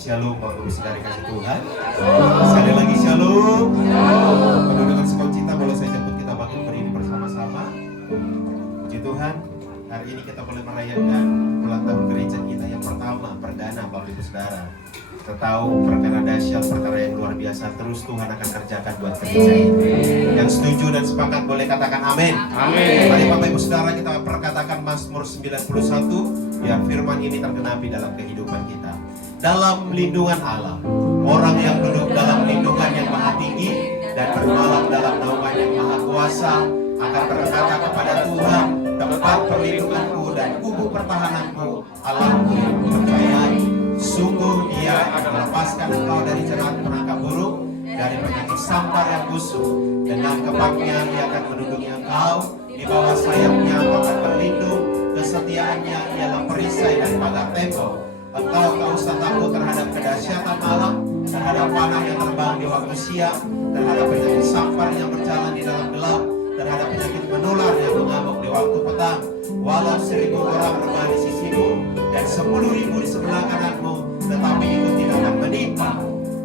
Shalom Bapak Ibu Saudara kasih Tuhan. Sekali lagi shalom. Penuh dengan sukacita boleh saya jemput kita bangkit berdiri bersama-sama. Puji Tuhan, hari ini kita boleh merayakan ulang tahun gereja kita yang pertama, perdana Bapak Ibu Saudara. Kita tahu perkara dahsyat, perkara yang luar biasa terus Tuhan akan kerjakan buat gereja ini. Yang setuju dan sepakat boleh katakan amin. Amin. Mari Bapak Ibu Saudara kita perkatakan Mazmur 91 yang firman ini tergenapi dalam kehidupan kita. Dalam lindungan Allah, orang yang duduk dalam lindungan yang maha tinggi dan bermalam dalam naungan yang maha kuasa akan berkata kepada Tuhan, tempat perlindunganku dan kubu pertahananku, Allahku yang kupercayai. Sungguh Dia akan melepaskan engkau dari jerat penangkap burung, dari penyakit sampar yang busuk. Dengan kepaknya Dia akan melindungi engkau, di bawah sayapnya engkau akan berlindung. Kesetiaannya ialah perisai dan pagar tembok. Engkau tak usah takut terhadap kedahsyatan malam, terhadap panah yang terbang di waktu siang, terhadap penyakit sampar yang berjalan di dalam gelap, terhadap penyakit menular yang mengamuk di waktu petang. Walau 1.000 orang rebah di sisimu dan 10.000 di sebelah kananmu, tetapi itu tidak akan menimpa.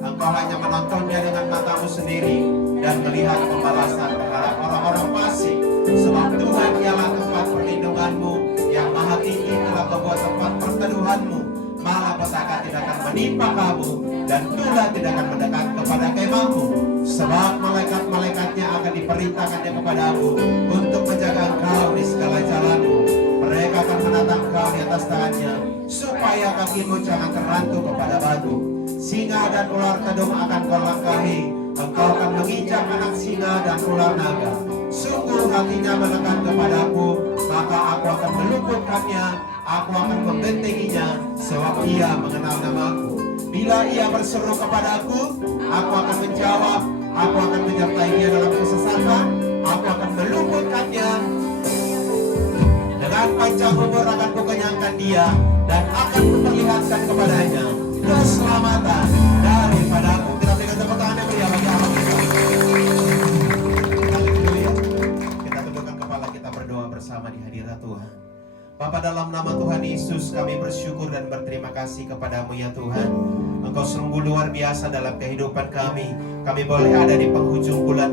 Engkau hanya menontonnya dengan matamu sendiri dan melihat pembalasan terhadap orang-orang fasik. Sebab Tuhan ialah tempat perlindunganmu, yang maha tinggi telah membuat tempat perteduhanmu. Malapetaka tidak akan menimpa kamu, dan tulah tidak akan mendekat kepada kemahmu. Sebab malaikat-malaikatnya akan diperintahkannya kepadamu untuk menjaga engkau di segala jalanmu. Mereka akan menatang engkau di atas tangannya, supaya kakimu jangan terrantuk kepada batu. Singa dan ular kedung akan kau langkahi. Engkau akan menginjak anak singa dan ular naga. Sungguh hatinya melekat kepadaku, maka aku akan meluputkannya. Aku akan membentenginya, sebab ia mengenal namaku. Bila ia berseru kepadaku, aku akan menjawab. Aku akan menyertai dia dalam kesesatan. Aku akan meluputkannya. Dengan panjang umur akan kukenyangkan dia, dan akan kuperlihatkan kepadanya keselamatan daripadaku. Kita berikan tepuk tangan yang meriah bagi Allah kita. Haleluya. Kita tundukkan kepala kita, berdoa bersama di hadirat Tuhan. Bapa, dalam nama Tuhan Yesus kami bersyukur dan berterima kasih kepadamu ya Tuhan. Engkau sungguh luar biasa dalam kehidupan kami. Kami boleh ada di penghujung bulan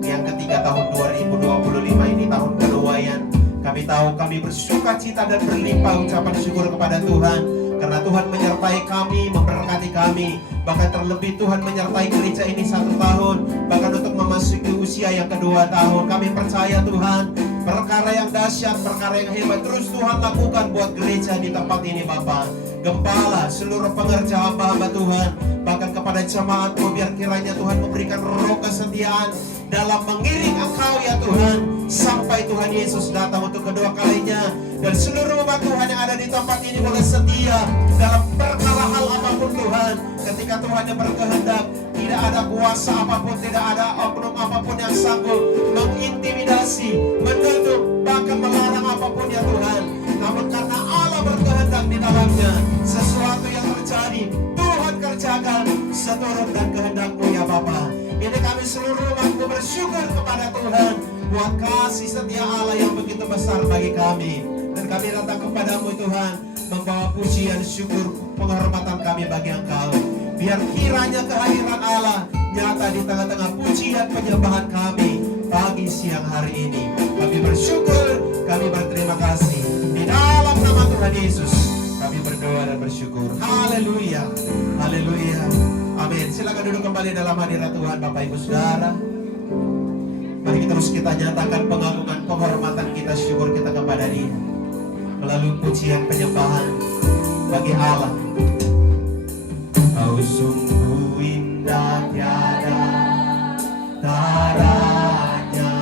yang ketiga tahun 2025 ini, tahun penuaian. Kami tahu kami bersuka cita dan berlimpah ucapan syukur kepada Tuhan, karena Tuhan menyertai kami, memberkati kami. Bahkan terlebih Tuhan menyertai gereja ini 1 tahun, bahkan untuk memasuki usia yang kedua tahun. Kami percaya Tuhan, perkara yang dahsyat, perkara yang hebat terus Tuhan lakukan buat gereja di tempat ini Bapa. Gembala seluruh pengerja hamba Tuhan, bahkan kepada jemaat-Mu, biar kiranya Tuhan memberikan roh kesetiaan dalam mengiring Engkau ya Tuhan, sampai Tuhan Yesus datang untuk kedua kalinya. Dan seluruh umat Tuhan yang ada di tempat ini boleh setia dalam perkara hal apapun Tuhan. Ketika Tuhan yang berkehendak, tidak ada kuasa apapun, tidak ada oknum apapun yang sanggup mengintimidasi, menutup, bahkan melarang apapun ya Tuhan. Namun karena Allah berkehendak di dalamnya, sesuatu yang terjadi Tuhan kerjakan seturut dan kehendak-Mu ya Bapa. Ini kami seluruh umat-Mu bersyukur kepada Tuhan buat kasih setia Allah yang begitu besar bagi kami. Dan kami datang kepadamu Tuhan, membawa pujian, syukur, penghormatan kami bagi Engkau. Biar kiranya kehadiran Allah nyata di tengah-tengah pujian penyembahan kami pagi siang hari ini. Kami bersyukur, kami berterima kasih. Di dalam nama Tuhan Yesus kami berdoa dan bersyukur. Haleluya, haleluya, amin. Silakan duduk kembali dalam hadirat Tuhan Bapak Ibu Saudara. Mari terus kita nyatakan pengagungan, penghormatan kita, syukur kita kepada Dia melalui pujian penyembahan bagi Allah. Kau sungguh indah tiada taranya,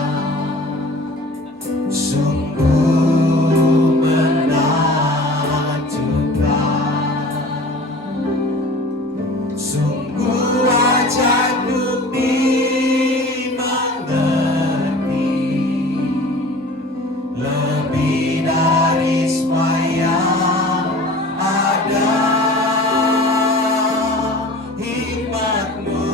sungguh menakjubkan, sungguh ajaib dimengerti, lebih dari semua yang ada. Hikmat-Mu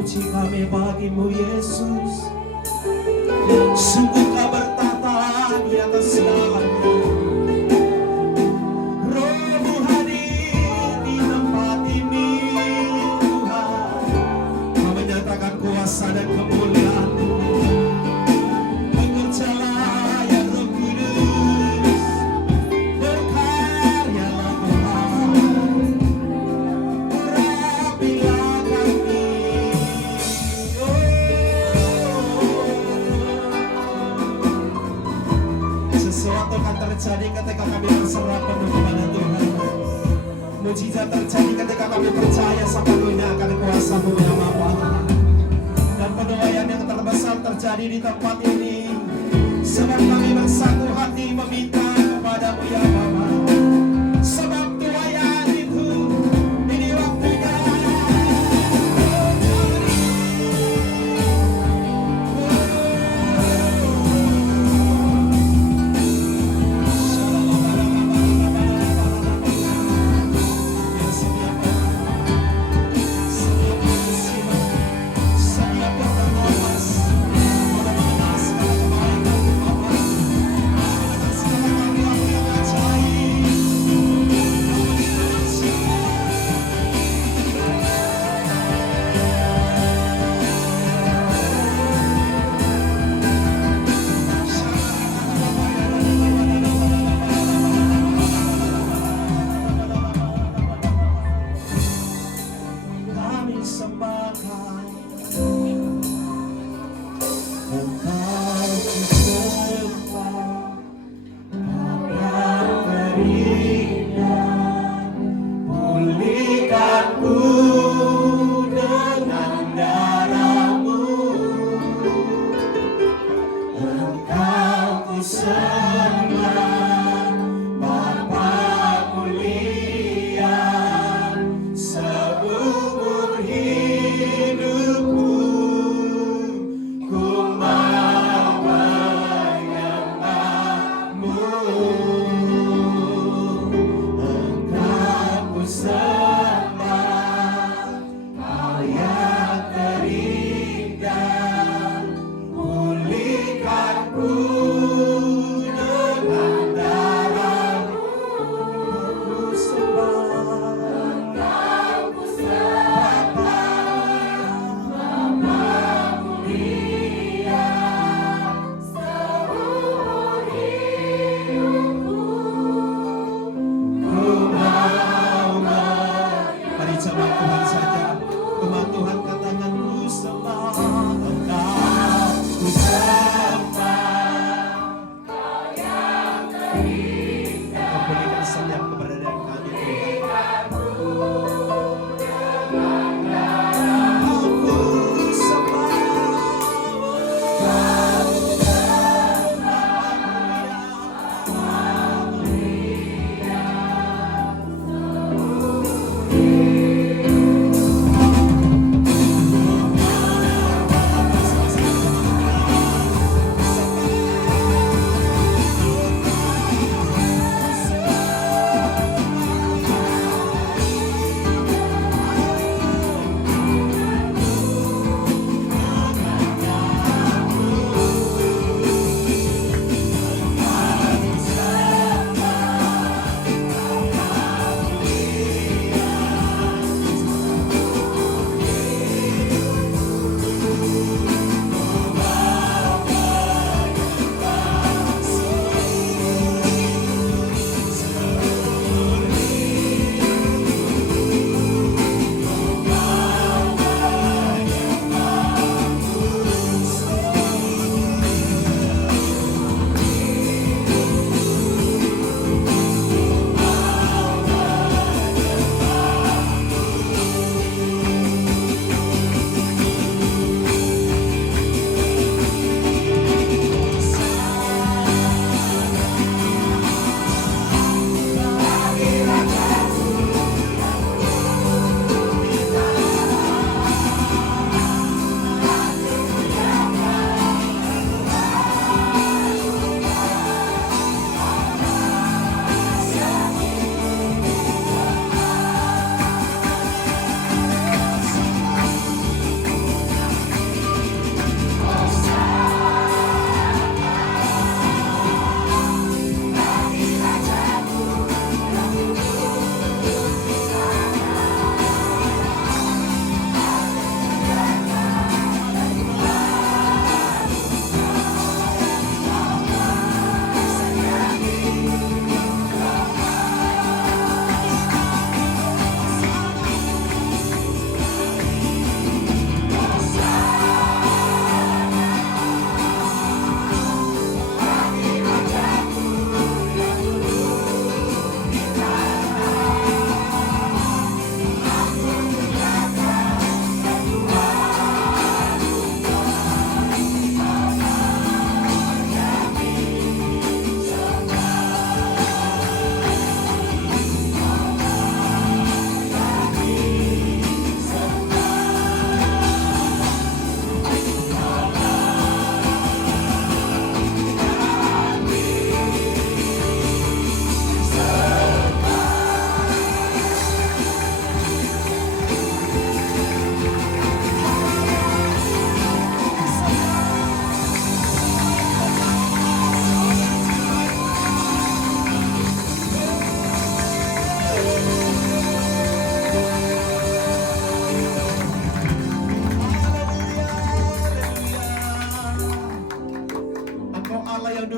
puji kami bagimu Yesus. Sungguh Kau bertata di atas segalanya. Roh-Mu hadir di tempat ini Tuhan. Kau menyatakan kuasa dan kemuliaan-Mu. Bekerjalah ya Roh Kudus, berkaryalah Tuhan, urapilah kami. Sesuatu akan terjadi ketika kami berserah penuh kepada Tuhan. Mujizat terjadi ketika kami percaya sepenuhnya akan kuasa-Mu ya Bapa. Dan penilaian yang terbesar terjadi di tempat ini, sebab kami bersatu hati meminta kepadamu ya Bapa. Sebab tuayan itu ini waktunya. Setiap orang lepas, orang mengenal segala kebaikan Bapa.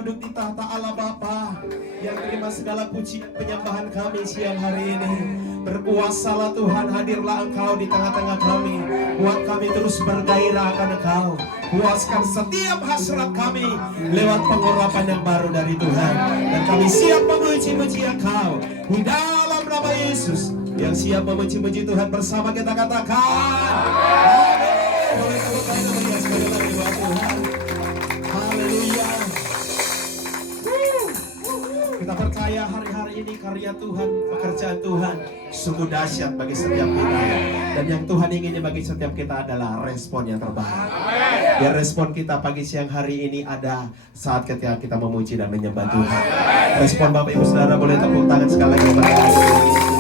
duduk di tahta Allah Bapa, yang terima segala puji penyembahan kami siang hari ini. Berkuasalah Tuhan, hadirlah Engkau di tengah-tengah kami. Buat kami terus bergairah akan Engkau. Puaskan setiap hasrat kami lewat pengurapan yang baru dari Tuhan. Dan kami siap memuji-muji Engkau di dalam nama Yesus. Yang siap memuji-muji Tuhan bersama kita katakan amin. Boleh tepuk tangan meriah sekali lagi buat Tuhan. Haleluya. Kita percaya hari-hari ini karya Tuhan, pekerjaan Tuhan sungguh dahsyat bagi setiap kita. Dan yang Tuhan ingin bagi setiap kita adalah respon yang terbaik. Biar respon kita pagi siang hari ini ada saat ketika kita memuji dan menyembah Tuhan. Respon Bapak Ibu Saudara, boleh tepuk tangan sekali lagi kepada Tuhan.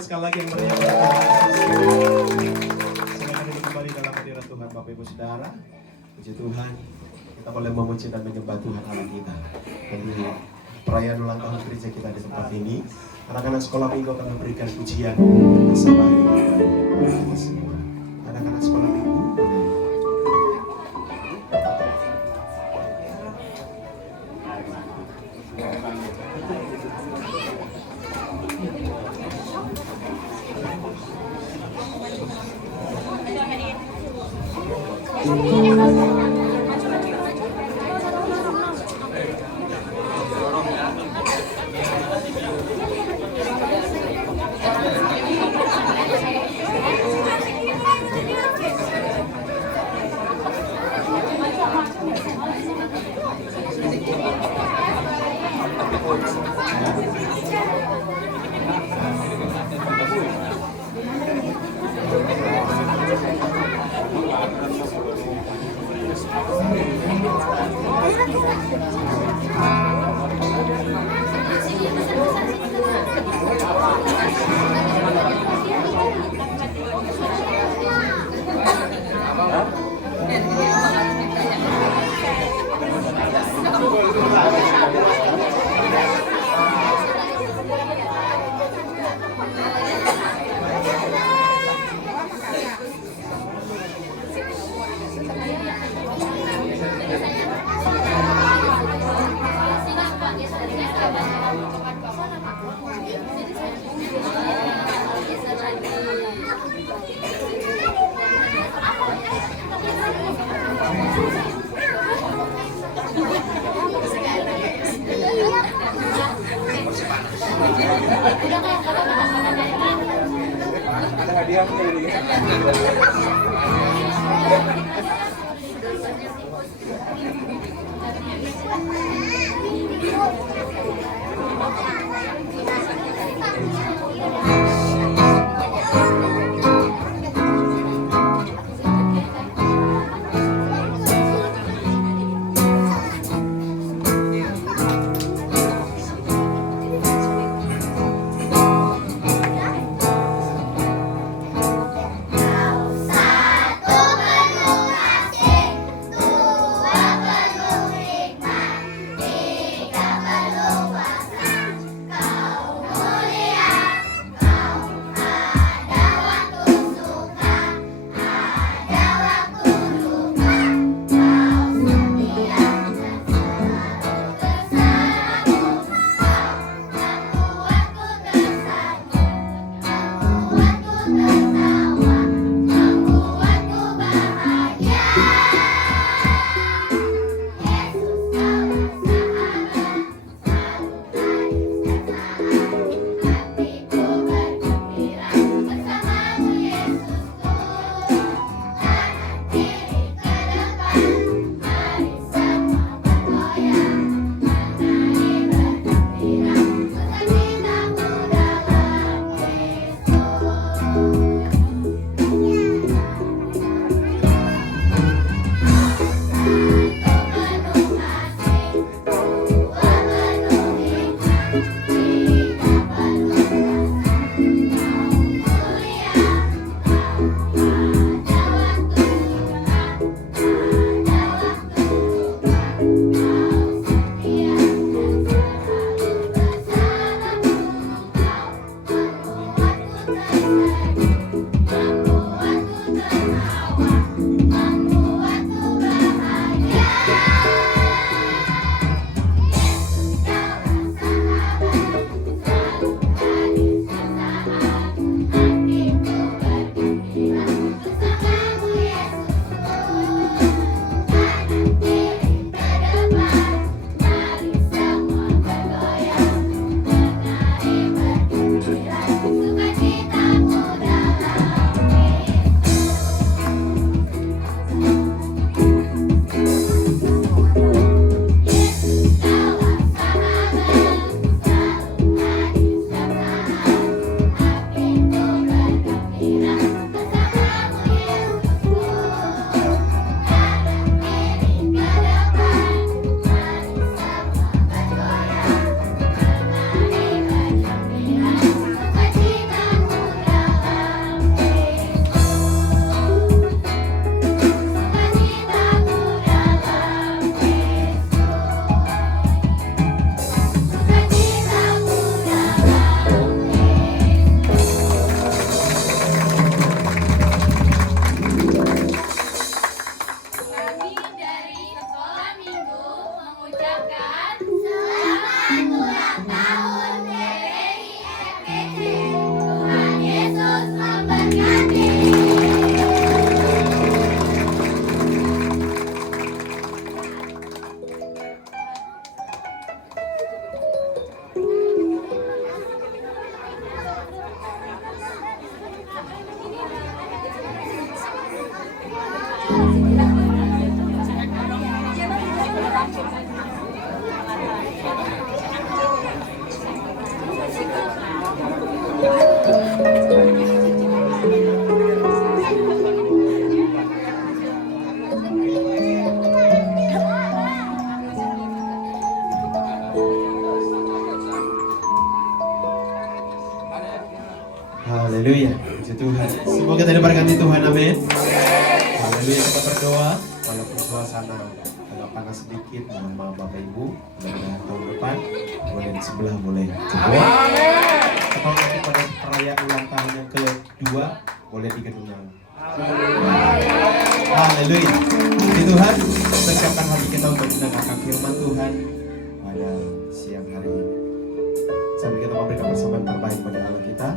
sekali lagi yang meriah pada Tuhan Yesus. Silakan duduk kembali dalam hadirat Tuhan Bapak Ibu Saudara. Puji Tuhan, kita boleh memuji dan menyembah Tuhan Allah kita. Dan di perayaan ulang tahun gereja kita di tempat ini, anak-anak sekolah minggu akan memberikan pujian bersama kita semua. Anak-anak sekolah minggu. Ada hadiahnya ini. Kau Haleluya, puji Tuhan. Semoga kita diberkati Tuhan, amin. Haleluya, kita berdoa. Walaupun suasana agak panas sedikit, mohon maaf Bapak Ibu. Mudah-mudahan tahun depan boleh di sebelah, boleh coba. Atau nanti pada perayaan ulang tahun yang kedua, boleh di gedung yang haleluya. Puji Tuhan, persiapkan hati kita untuk mendengarkan firman Tuhan pada siang hari ini. Sambil kita memberikan persembahan terbaik pada Allah kita,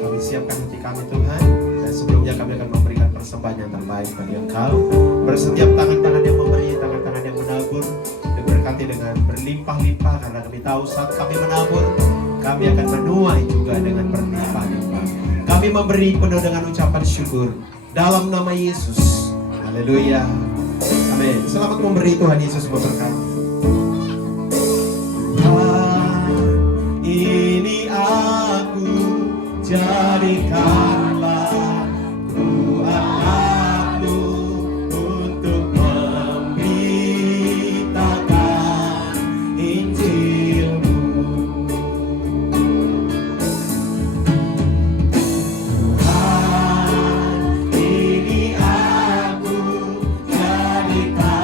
kami siapkan hati kami Tuhan. Dan sebelumnya kami akan memberikan persembahan yang terbaik bagi Engkau. Bersetiap tangan-tangan yang memberi, tangan-tangan yang menabur, diberkati dengan berlimpah-limpah. Karena kami tahu saat kami menabur, kami akan menuai juga dengan berlimpah-limpah. Kami memberi penuh dengan ucapan syukur dalam nama Yesus. Haleluya. Amin. Selamat memberi, Tuhan Yesus memberkati. Ini aku jadikanlah aku untuk memberitakan Injil-Mu. Tuhan, ini aku jadikanlah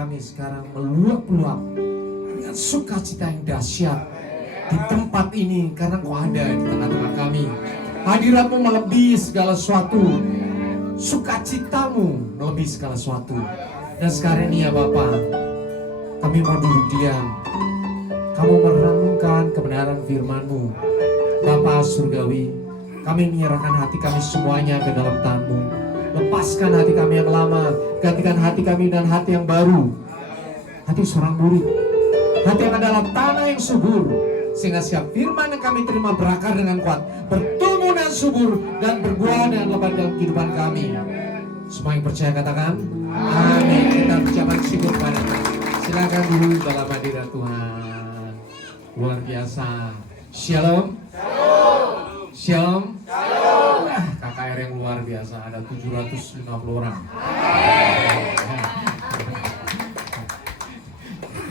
kami sekarang meluap-luap dengan sukacita yang dahsyat di tempat ini, karena Kau ada di tengah-tengah kami. Hadirat-Mu melebihi segala sesuatu, sukacitamu melebihi segala sesuatu. Dan sekarang ini ya Bapa, kami mau duduk diam. Kamu merenungkan kebenaran firman-Mu. Bapa surgawi, kami menyerahkan hati kami semuanya ke dalam tangan-Mu. Lepaskan hati kami yang lama, gantikan hati kami dan hati yang baru. Hati seorang murid, hati yang adalah tanah yang subur, sehingga setiap firman yang kami terima berakar dengan kuat, bertumbuh dan subur, dan berbuah dengan lebat dalam kehidupan kami. Semua yang percaya katakan amin. Kita ucapkan syukur pada Tuhan. Silakan dulu dalam hadirat Tuhan. Luar biasa. Shalom. Shalom. KKR yang luar biasa, ada 750 orang.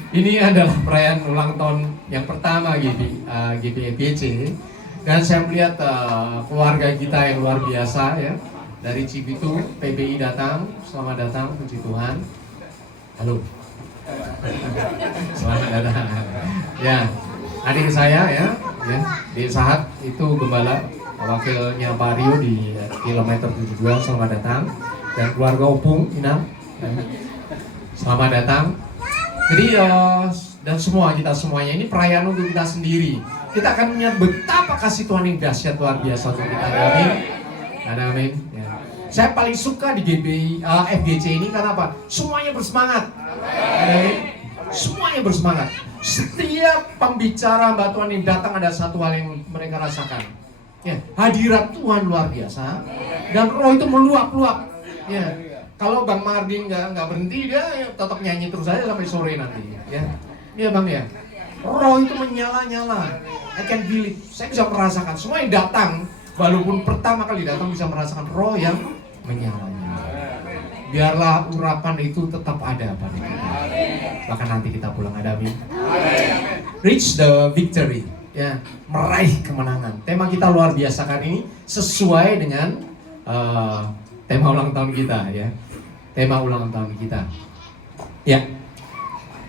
Ini adalah perayaan ulang tahun yang pertama GBFBC, dan saya melihat keluarga kita yang luar biasa ya. Dari Cibitu, PBI datang, selamat datang, puji Tuhan. Halo. Selamat datang. Ya, adik saya ya, di Sahat itu gembala, wakilnya Pak Rio di kilometer 72, selamat datang. Dan keluarga Opung, Inam, selamat datang. Jadi dan semua kita semuanya ini perayaan untuk kita sendiri. Kita akan melihat betapa kasih Tuhan yang dahsyat luar biasa untuk kita. Amin. Amin. Ya. Saya paling suka di FGC ini karena apa? Semuanya bersemangat. Amin. Semuanya bersemangat. Setiap pembicara Mbak Tuhan yang datang ada satu hal yang mereka rasakan. Ya, hadirat Tuhan luar biasa dan roh itu meluap-luap. Ya. Kalau Bang Mardin nggak berhenti, dia tetap nyanyi terus aja sampai sore nanti. Ya, iya Bang ya. Roh itu menyala-nyala. I can feel it. Saya bisa merasakan. Semua yang datang, walaupun pertama kali datang bisa merasakan roh yang menyala-nyala. Biarlah urapan itu tetap ada pada kita. Bahkan nanti kita pulang ada amin. Reach the victory. Ya, meraih kemenangan. Tema kita luar biasa kali ini sesuai dengan tema ulang tahun kita ya. Tema ulang tahun kita. Ya.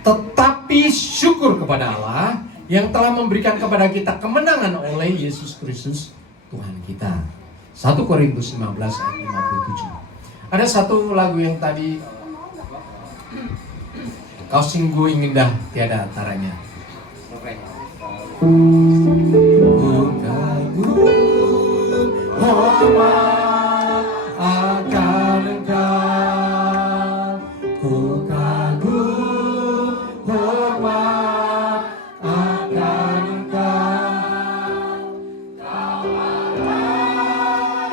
Tetapi syukur kepada Allah yang telah memberikan kepada kita kemenangan oleh Yesus Kristus Tuhan kita. 1 Korintus 15 ayat 57. Ada satu lagu yang tadi kau sungguh indah tiada taranya. Ku kagum hormat akan Engkau, ku kagum hormat akan Engkau, Kau Allah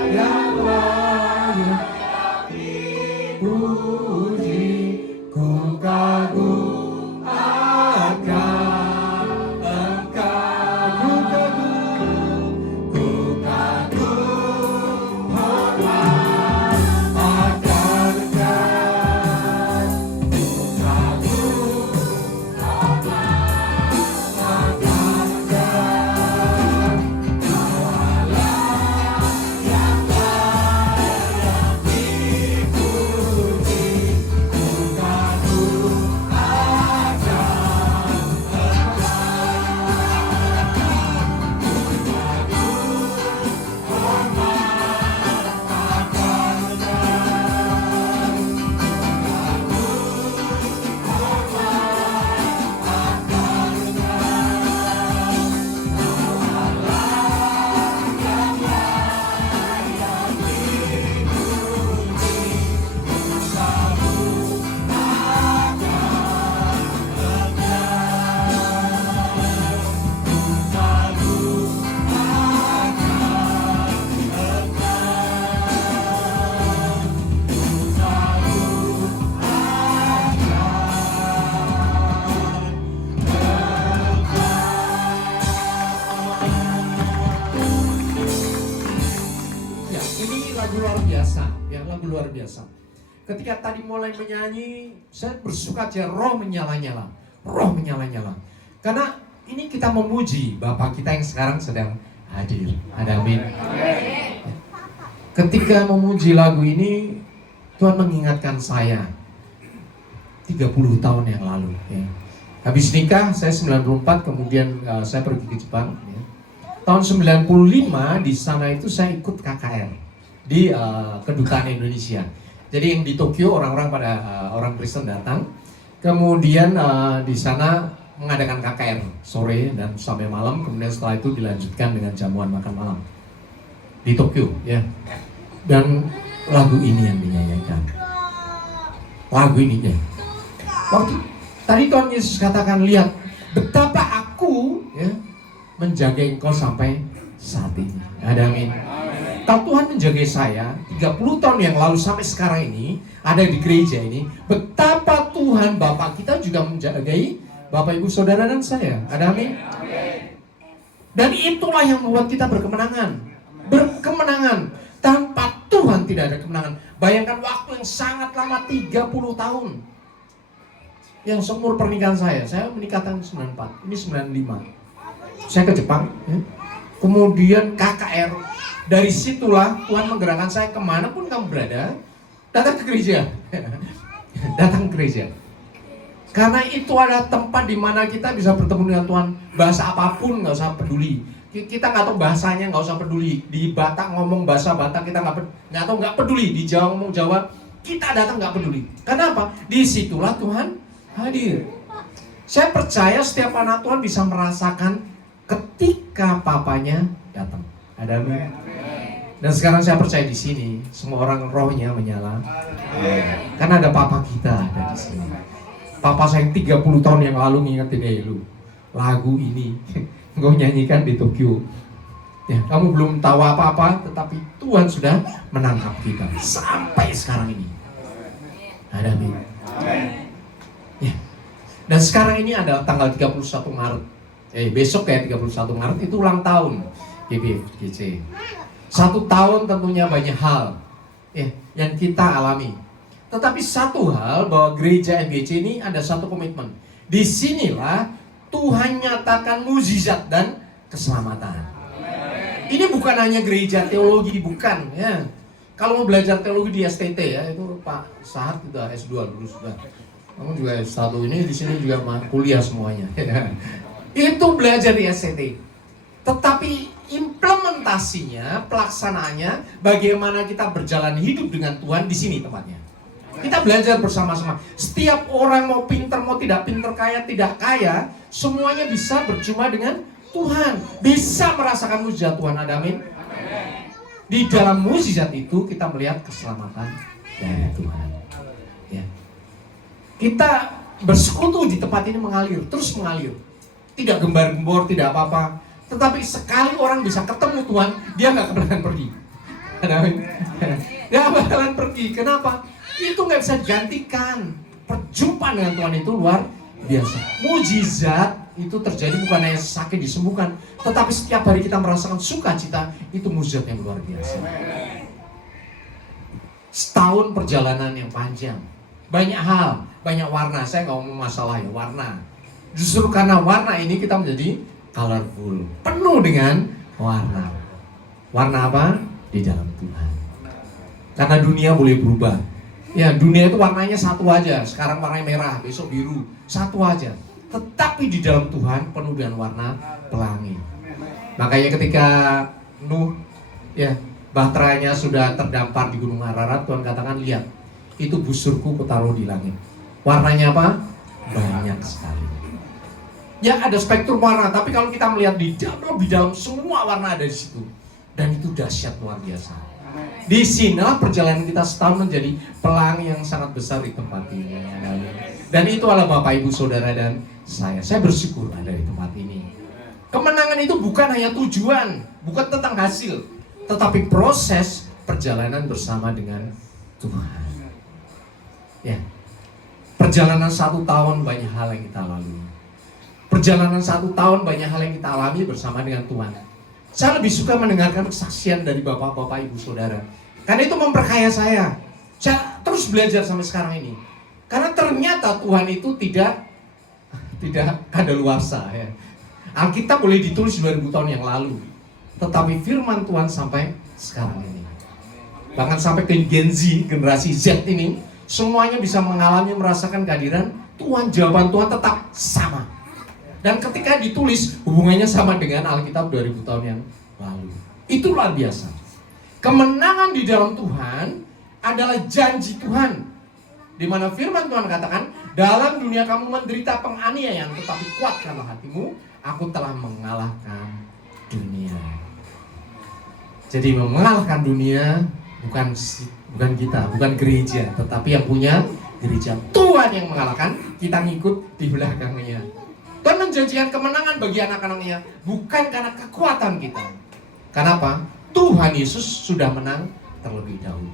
yang layak dipuji, ku kagum akan Engkau, ku kagum hormat akan Engkau, ku kagum hormat akan Engkau, Kau Allah yang layak dipuji, ku kagum akan ya, ini lagu luar biasa, ya lagu luar biasa. Ketika tadi mulai menyanyi, saya bersuka cita, roh menyala-nyala, roh menyala-nyala. Karena ini kita memuji Bapa kita yang sekarang sedang hadir. Ada amin. Ketika memuji lagu ini, Tuhan mengingatkan saya. 30 tahun yang lalu ya. Habis nikah saya 94, kemudian saya pergi ke Jepang ya. Tahun 95 di sana itu saya ikut KKR di kedutaan Indonesia. Jadi yang di Tokyo orang-orang pada orang Kristen datang, kemudian di sana mengadakan KKR sore dan sampai malam, kemudian setelah itu dilanjutkan dengan jamuan makan malam di Tokyo ya. Dan lagu ini yang dinyanyikan, lagu ini ya. Waktu tadi Tuhan Yesus katakan, lihat betapa aku ya menjaga engkau sampai saat ini. Ada amin. Kalau Tuhan menjaga saya 30 tahun yang lalu sampai sekarang ini ada di gereja ini, betapa Tuhan Bapa kita juga menjagai Bapak Ibu Saudara dan saya. Ada amin. Dan itulah yang membuat kita berkemenangan. Berkemenangan. Tanpa Tuhan tidak ada kemenangan. Bayangkan waktu yang sangat lama, 30 tahun. Yang seumur pernikahan saya menikah tahun 94, ini 95. Saya ke Jepang ya. Kemudian KKR. Dari situlah Tuhan menggerakkan saya kemanapun kamu berada, datang ke gereja. Datang ke gereja. Karena itu adalah tempat di mana kita bisa bertemu dengan Tuhan. Bahasa apapun nggak usah peduli. Kita nggak tahu bahasanya, nggak usah peduli. Di Batak ngomong bahasa Batak kita nggak peduli. Di Jawa ngomong Jawa, kita datang nggak peduli. Karena apa? Disitulah Tuhan hadir. Saya percaya setiap anak Tuhan bisa merasakan ketika papanya datang. Ada amin. Dan sekarang saya percaya di sini semua orang rohnya menyala. Karena ada papa kita ada di sini. Papa saya 30 tahun yang lalu ngingetin lu lagu ini gue nyanyikan di Tokyo. Ya, kamu belum tahu apa-apa, tetapi Tuhan sudah menangkap kita sampai sekarang ini. Ada amin. Ya. Dan sekarang ini adalah tanggal 31 Maret. Besok ya 31 Maret itu ulang tahun GBFGC. 1 tahun tentunya banyak hal ya, yang kita alami. Tetapi satu hal bahwa gereja MGC ini ada satu komitmen. Disinilah Tuhan nyatakan mukjizat dan keselamatan. Ini bukan hanya gereja teologi, bukan ya. Kalau mau belajar teologi di STT ya, itu Pak Sahat sudah S2 lulus sudah. Kamu juga S1 ini di sini juga kuliah semuanya. Itu belajar di STT. Tetapi implementasinya, pelaksanaannya, bagaimana kita berjalan hidup dengan Tuhan di sini tempatnya. Kita belajar bersama-sama. Setiap orang mau pinter, mau tidak pinter, kaya, tidak kaya, semuanya bisa berjumpa dengan Tuhan. Bisa merasakan mukjizat Tuhan. Ada amin. Di dalam mukjizat itu kita melihat keselamatan dari Tuhan. Ya. Kita bersekutu di tempat ini mengalir, terus mengalir. Tidak gembar-gembor, tidak apa-apa. Tetapi sekali orang bisa ketemu Tuhan, dia nggak bakalan pergi. Dia bakalan pergi. Kenapa? Itu nggak bisa digantikan. Perjumpaan dengan Tuhan itu luar biasa. Mujizat itu terjadi bukan hanya sakit disembuhkan, tetapi setiap hari kita merasakan sukacita. Itu mujizat yang luar biasa. Setahun perjalanan yang panjang, banyak hal, banyak warna. Saya nggak ngomong masalah ya warna. Justru karena warna ini kita menjadi colorful, penuh dengan warna. Warna apa? Di dalam Tuhan. Karena dunia boleh berubah. Ya, dunia itu warnanya satu aja. Sekarang warnanya merah, besok biru, satu aja. Tetapi di dalam Tuhan penuh dengan warna pelangi. Makanya ketika Nuh, ya, bahteranya sudah terdampar di Gunung Ararat, Tuhan katakan, lihat, itu busurku kutaruh di langit. Warnanya apa? Banyak sekali. Ya, ada spektrum warna, tapi kalau kita melihat di dalam semua warna ada di situ. Dan itu dahsyat luar biasa. Di sinilah perjalanan kita setahun menjadi pelangi yang sangat besar di tempat ini. Dan itu adalah Bapak Ibu Saudara dan saya. Saya bersyukur ada di tempat ini. Kemenangan itu bukan hanya tujuan, bukan tentang hasil, tetapi proses perjalanan bersama dengan Tuhan. Ya, perjalanan 1 tahun banyak hal yang kita lalui. Perjalanan 1 tahun banyak hal yang kita alami bersama dengan Tuhan. Saya lebih suka mendengarkan kesaksian dari bapak-bapak, ibu saudara. Karena itu memperkaya saya. Saya terus belajar sampai sekarang ini. Karena ternyata Tuhan itu tidak kadaluarsa ya. Alkitab boleh ditulis 2000 tahun yang lalu. Tetapi firman Tuhan sampai sekarang ini. Bahkan sampai ke Gen Z, generasi Z ini, semuanya bisa mengalami, merasakan kehadiran Tuhan. Jawaban Tuhan tetap sama. Dan ketika ditulis, hubungannya sama dengan Alkitab 2000 tahun yang lalu. Itu luar biasa. Kemenangan di dalam Tuhan adalah janji Tuhan, di mana firman Tuhan katakan, dalam dunia kamu menderita penganiayaan, tetapi kuatkanlah hatimu, aku telah mengalahkan dunia. Jadi mengalahkan dunia bukan kita, bukan gereja, tetapi yang punya gereja. Tuhan yang mengalahkan, kita ngikut di belakangnya. Tuhan menjanjikan kemenangan bagi anak-anaknya, bukan karena kekuatan kita. Kenapa? Tuhan Yesus sudah menang terlebih dahulu.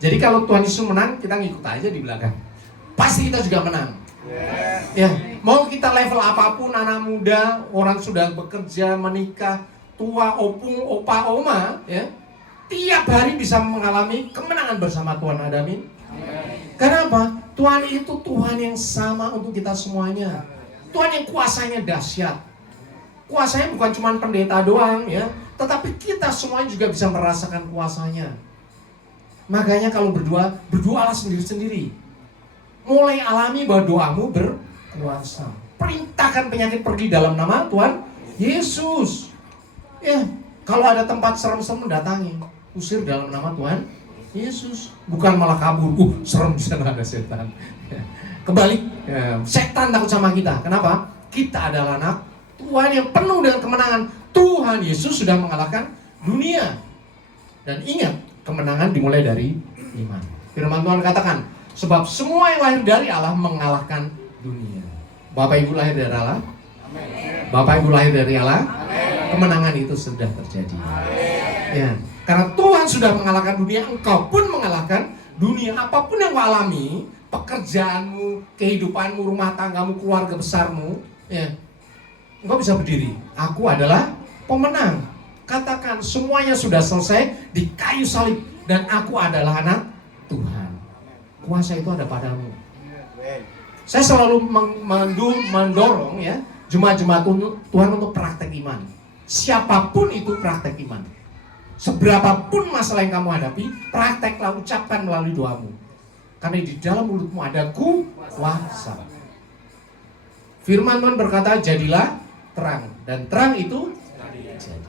Jadi kalau Tuhan Yesus menang, kita ngikut aja di belakang. Pasti kita juga menang. Ya, mau kita level apapun, anak muda, orang sudah bekerja, menikah, tua, opung, opa, oma, ya, tiap hari bisa mengalami kemenangan bersama Tuhan. Ada amin? Kenapa? Tuhan itu Tuhan yang sama untuk kita semuanya. Tuhan yang kuasanya dahsyat. Kuasanya bukan cuma pendeta doang, ya, tetapi kita semuanya juga bisa merasakan kuasanya. Makanya kalau berdoalah sendiri-sendiri. Mulai alami bahwa doamu berkuasa. Perintahkan penyakit pergi dalam nama Tuhan Yesus. Ya, kalau ada tempat serem-serem mendatangi, usir dalam nama Tuhan Yesus. Bukan malah kabur. Serem di sana ada setan. Kebalik, ya, setan takut sama kita. Kenapa? Kita adalah anak Tuhan yang penuh dengan kemenangan. Tuhan Yesus sudah mengalahkan dunia. Dan ingat, kemenangan dimulai dari iman. Firman Tuhan katakan, sebab semua yang lahir dari Allah mengalahkan dunia. Bapak Ibu lahir dari Allah? Bapak Ibu lahir dari Allah? Kemenangan itu sudah terjadi. Ya, karena Tuhan sudah mengalahkan dunia, engkau pun mengalahkan dunia. Apapun yang kau alami, pekerjaanmu, kehidupanmu, rumah tanggamu, keluarga besarmu, ya, engkau bisa berdiri. Aku adalah pemenang. Katakan, semuanya sudah selesai di kayu salib, dan aku adalah anak Tuhan. Kuasa itu ada padamu. Saya selalu mendorong, ya, jemaat-jemaat Tuhan untuk praktek iman. Siapapun itu praktek iman. Seberapapun masalah yang kamu hadapi, prakteklah, ucapkan melalui doamu. Karena di dalam mulutmu ada kuasa. Firman Tuhan berkata, jadilah terang. Dan terang itu jadi.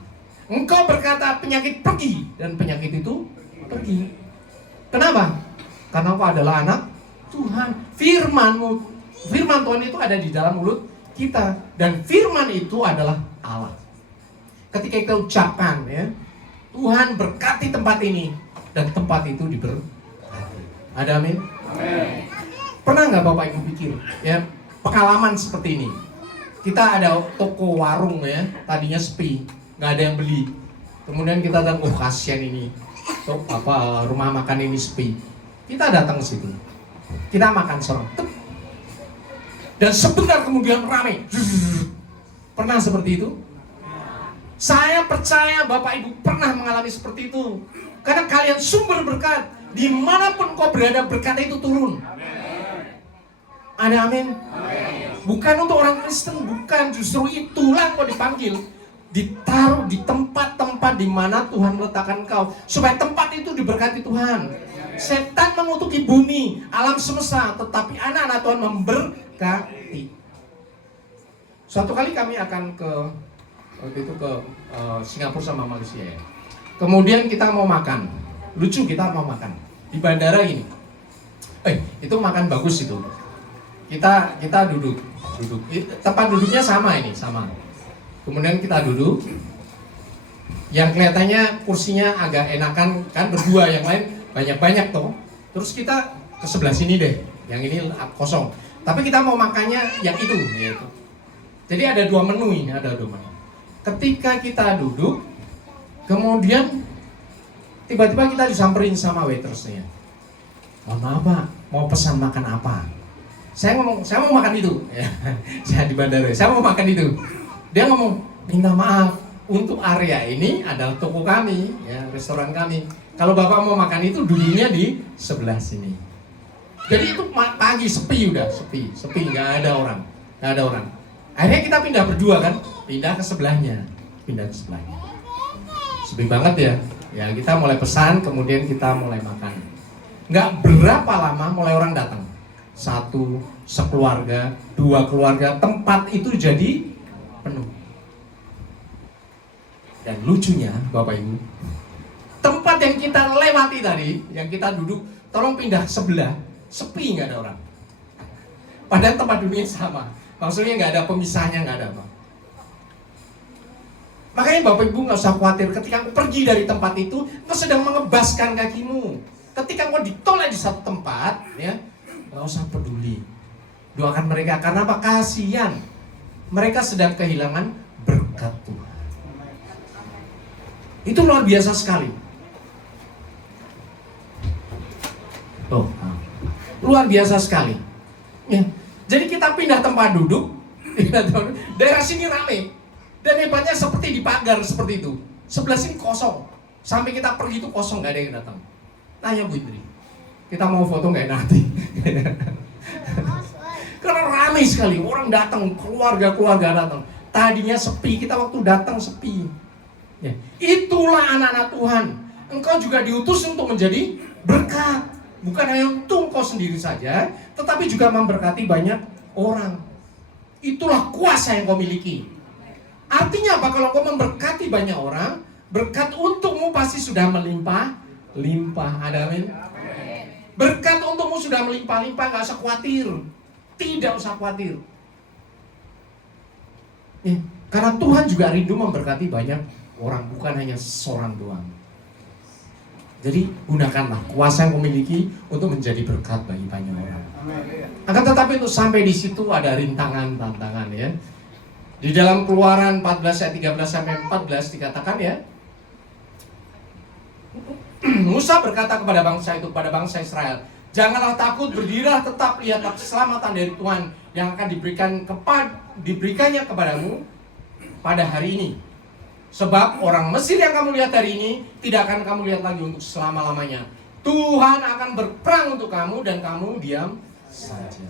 Engkau berkata penyakit pergi, dan penyakit itu pergi. Kenapa? Karena engkau adalah anak Tuhan. Firman Tuhan itu ada di dalam mulut kita. Dan firman itu adalah Allah. Ketika kita ucapkan, ya, Tuhan berkati tempat ini, dan tempat itu diberkati. Ada amin? Amin. Pernah nggak Bapak Ibu pikir, ya, pengalaman seperti ini? Kita ada toko warung, ya, tadinya sepi, nggak ada yang beli. Kemudian kita datang, kasihan ini, rumah makan ini sepi. Kita datang ke situ, kita makan sorong, dan sebentar kemudian ramai. Pernah seperti itu? Saya percaya Bapak Ibu pernah mengalami seperti itu. Karena kalian sumber berkat. Dimanapun kau berada, berkat itu turun. Ada amin? Bukan untuk orang Kristen, bukan. Justru itulah kau dipanggil. Ditaruh di tempat-tempat di mana Tuhan meletakkan kau. Supaya tempat itu diberkati Tuhan. Setan mengutuki bumi, alam semesta. Tetapi anak-anak Tuhan memberkati. Suatu kali kami akan waktu itu ke Singapura sama Malaysia, ya. Kemudian kita mau makan. Lucu, kita mau makan di bandara ini. Itu makan bagus itu. Kita duduk. Tempat duduknya sama ini, sama. Kemudian kita duduk. Yang kelihatannya kursinya agak enakan, kan berdua, yang lain banyak-banyak toh. Terus kita ke sebelah sini deh. Yang ini kosong. Tapi kita mau makannya yang itu, yaitu. Jadi ada dua menu ini, ada dua menu. Ketika kita duduk, kemudian tiba-tiba kita disamperin sama waitersnya. Mohon maaf Pak, mau pesan makan apa? Saya mau makan itu. Ya, saya di bandara, saya mau makan itu. Dia ngomong, minta maaf, untuk area ini adalah toko kami, ya, restoran kami. Kalau Bapak mau makan itu, duduknya di sebelah sini. Jadi itu pagi sepi, nggak ada orang. Akhirnya kita pindah berdua kan, pindah ke sebelahnya. Sepi banget ya. Ya kita mulai pesan, kemudian kita mulai makan. Nggak berapa lama mulai orang datang. 1, sekeluarga, 2 keluarga, tempat itu jadi penuh. Dan lucunya Bapak Ibu, tempat yang kita lewati tadi, yang kita duduk, tolong pindah sebelah, sepi, nggak ada orang. Padahal tempat dunia sama, maksudnya nggak ada pemisahnya, nggak ada apa. Makanya Bapak Ibu nggak usah khawatir ketika engkau pergi dari tempat itu, engkau sedang mengebaskan kakimu. Ketika engkau ditolak di satu tempat, ya, nggak usah peduli. Doakan mereka, karena apa? Kasihan. Mereka sedang kehilangan berkat Tuhan. Itu luar biasa sekali. Oh, luar biasa sekali. Ya. Jadi kita pindah tempat duduk, daerah sini rame. Dan hebatnya seperti di pagar seperti itu. Sebelah sini kosong. Sampai kita pergi itu kosong, nggak ada yang datang. Tanya Bu Indri, kita mau foto nggak enak hati? Karena ramai sekali, orang datang, keluarga-keluarga datang. Tadinya sepi, kita waktu datang sepi. Ya. Itulah anak-anak Tuhan. Engkau juga diutus untuk menjadi berkat. Bukan hanya untuk engkau sendiri saja, tetapi juga memberkati banyak orang. Itulah kuasa yang kau miliki. Artinya apa? Kalau kau memberkati banyak orang, berkat untukmu pasti sudah melimpah-limpah. Ada amin? Berkat untukmu sudah melimpah-limpah, gak usah khawatir. Tidak usah khawatir. Ya, karena Tuhan juga rindu memberkati banyak orang, bukan hanya seorang doang. Jadi gunakanlah kuasa yang memiliki untuk menjadi berkat bagi banyak orang. Akan tetapi untuk sampai di situ ada rintangan, tantangan ya. Di dalam Keluaran 14 ayat 13 sampai 14 dikatakan ya, Musa berkata kepada bangsa itu, pada bangsa Israel, janganlah takut, berdirilah tetap, lihatlah keselamatan dari Tuhan yang akan diberikannya kepadamu pada hari ini. Sebab orang Mesir yang kamu lihat hari ini tidak akan kamu lihat lagi untuk selama-lamanya. Tuhan akan berperang untuk kamu dan kamu diam saja.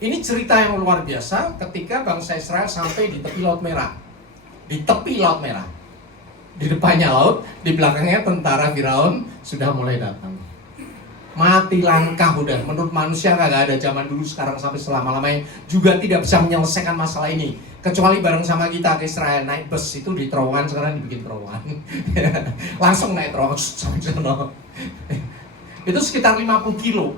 Ini cerita yang luar biasa ketika bangsa Israel sampai di tepi Laut Merah. Di tepi Laut Merah. Di depannya laut, di belakangnya tentara Firaun sudah mulai datang. Mati langkah udah. Menurut manusia kagak ada zaman dulu, sekarang sampai selama-lamanya juga tidak bisa menyelesaikan masalah ini. Kecuali bareng sama kita ke Israel, naik bus itu di terowongan, sekarang dibikin terowongan. Langsung naik terowongan sampai sana. Itu sekitar 50 kilo.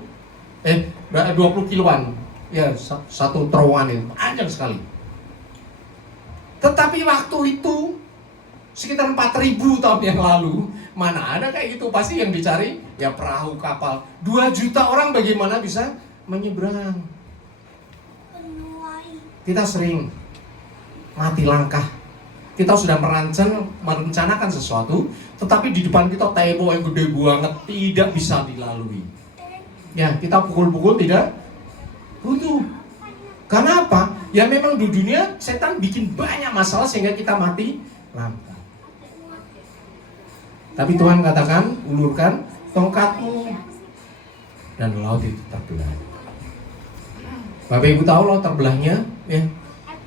20 kiloan. Ya, satu terowongan itu panjang sekali. Tetapi waktu itu sekitar 4.000 tahun yang lalu, mana ada kayak gitu? Pasti yang dicari ya perahu, kapal. 2 juta orang bagaimana bisa menyeberang? Kita sering mati langkah. Kita sudah merencanakan sesuatu, tetapi di depan kita tembok yang gede banget, tidak bisa dilalui. Ya, kita pukul-pukul tidak butuh. Karena apa? Ya memang di dunia setan bikin banyak masalah sehingga kita mati langkah. Tapi Tuhan katakan, ulurkan tongkatmu, dan laut itu terbelah. Bapak Ibu tahu laut terbelahnya, ya.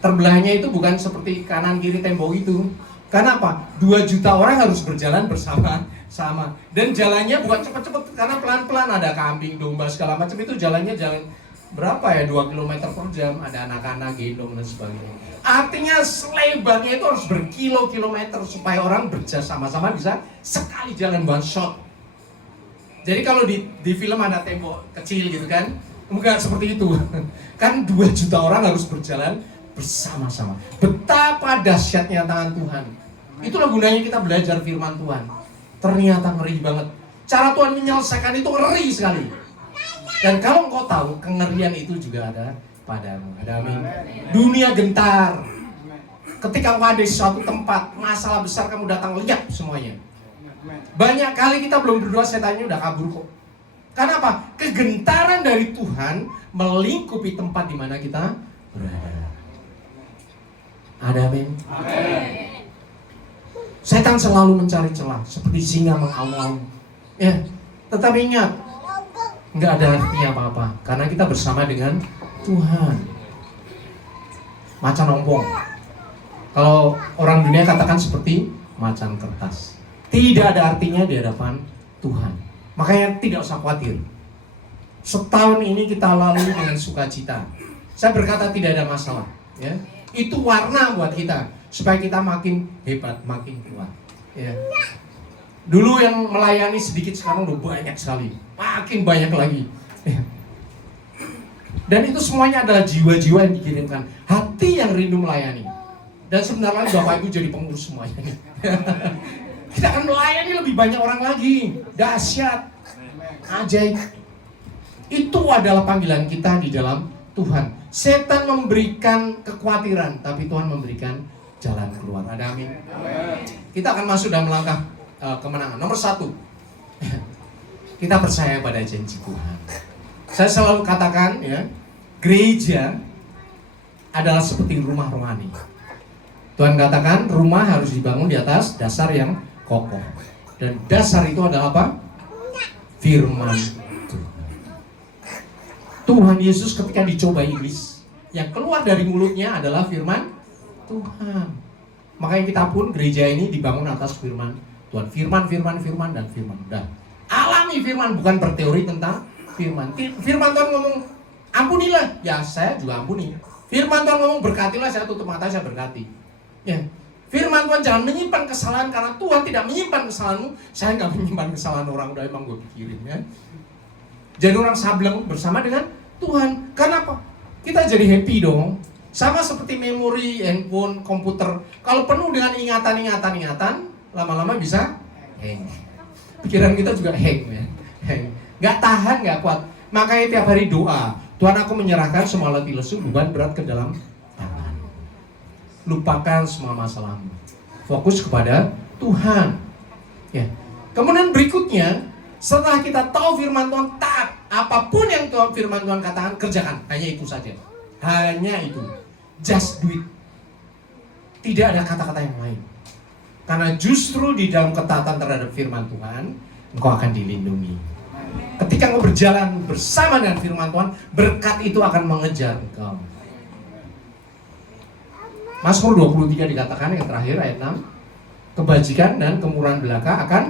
Terbelahnya itu bukan seperti kanan kiri tembok itu. Karena apa? 2 juta orang harus berjalan bersama-sama. Dan jalannya bukan cepat-cepat, karena pelan-pelan, ada kambing, domba, segala macam. Itu jalannya jalan berapa ya? 2 km per jam. Ada anak-anak gendong dan sebagainya. Artinya selebarnya itu harus berkilo-kilometer supaya orang bersama-sama bisa sekali jalan one shot. Jadi kalau di film ada tembok kecil gitu kan, enggak seperti itu. Kan 2 juta orang harus berjalan bersama-sama. Betapa dahsyatnya tangan Tuhan. Itulah gunanya kita belajar firman Tuhan. Ternyata ngeri banget. Cara Tuhan menyelesaikan itu ngeri sekali. Dan kalau engkau tahu, kengerian itu juga ada padamu. Ada amin. Dunia gentar. Ketika engkau ada di suatu tempat, masalah besar kamu datang lihat semuanya. Banyak kali kita belum berdoa, setannya udah kabur kok. Karena apa? Kegentaran dari Tuhan melingkupi tempat di mana kita berada. Ada amin. Setan selalu mencari celah seperti singa mengaum-aum. Ya, tetapi ingat, nggak ada artinya apa-apa karena kita bersama dengan Tuhan. Macan ompong. Kalau orang dunia katakan seperti macan kertas. Tidak ada artinya di hadapan Tuhan. Makanya tidak usah khawatir. Setahun ini kita lalui dengan sukacita. Saya berkata tidak ada masalah, ya. Itu warna buat kita supaya kita makin hebat, makin kuat, ya. Dulu yang melayani sedikit, sekarang udah banyak sekali, makin banyak lagi, ya. Dan itu semuanya adalah jiwa-jiwa yang dikirimkan, hati yang rindu melayani. Dan sebentar lagi Bapak Ibu jadi pengurus semuanya. Kita akan melayani lebih banyak orang lagi. Dahsyat, ajaib. Itu adalah panggilan kita di dalam Tuhan. Setan memberikan kekhawatiran, tapi Tuhan memberikan jalan keluar. Ada amin. Kita akan masuk dalam langkah kemenangan. Nomor 1, kita percaya pada janji Tuhan. Saya selalu katakan, ya, gereja adalah seperti rumah rohani. Tuhan katakan rumah harus dibangun di atas dasar yang kokoh. Dan dasar itu adalah apa? Firman Tuhan. Tuhan Yesus ketika dicoba iblis, yang keluar dari mulutnya adalah firman Tuhan. Makanya kita pun gereja ini dibangun atas firman Tuhan. Firman, dan firman. Dan alami firman, bukan berteori tentang firman. Firman Tuhan ngomong, ampunilah, ya saya juga ampuni. Firman Tuhan ngomong, berkatilah, saya tutup mata, saya berkati. Ya. Firman Tuhan, jangan menyimpan kesalahan, karena Tuhan tidak menyimpan kesalahanmu. Saya nggak menyimpan kesalahan orang, udah emang gue pikirin, ya. Jadi orang sableng bersama dengan Tuhan. Karena apa? Kita jadi happy dong. Sama seperti memori, handphone, komputer. Kalau penuh dengan ingatan, lama-lama bisa hang. Pikiran kita juga hang, ya. Hang. Nggak tahan, nggak kuat. Makanya tiap hari doa, Tuhan, aku menyerahkan semua letih lesu, beban berat ke dalam tangan. Lupakan semua masalahmu. Fokus kepada Tuhan. Ya. Kemudian berikutnya, setelah kita tahu firman Tuhan, taat. Apapun yang firman Tuhan katakan, kerjakan. Hanya itu saja. Hanya itu. Just do it. Tidak ada kata-kata yang lain. Karena justru di dalam ketaatan terhadap firman Tuhan, engkau akan dilindungi. Ketika engkau berjalan bersama dengan firman Tuhan, berkat itu akan mengejar engkau. Mazmur 23 dikatakan yang terakhir ayat 6, kebajikan dan kemurahan belaka akan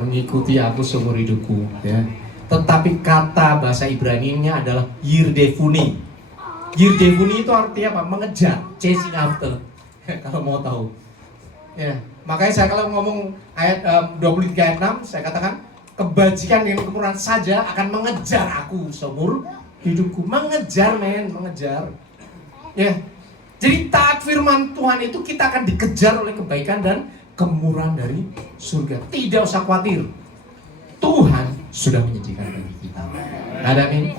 mengikuti aku seumur hidupku, ya. Tetapi kata bahasa Ibrani-nya adalah yirdefuni. Yirdefuni itu artinya apa? Mengejar, chasing after. Kalau mau tahu. Ya, makanya saya kalau ngomong ayat 23 ayat 6, saya katakan kebajikan dan kemurahan saja akan mengejar aku seumur hidupku. Mengejar, mengejar. Ya. Jadi taat firman Tuhan itu kita akan dikejar oleh kebaikan dan kemurahan dari surga. Tidak usah khawatir. Tuhan sudah menyediakan bagi kita. Ada amin.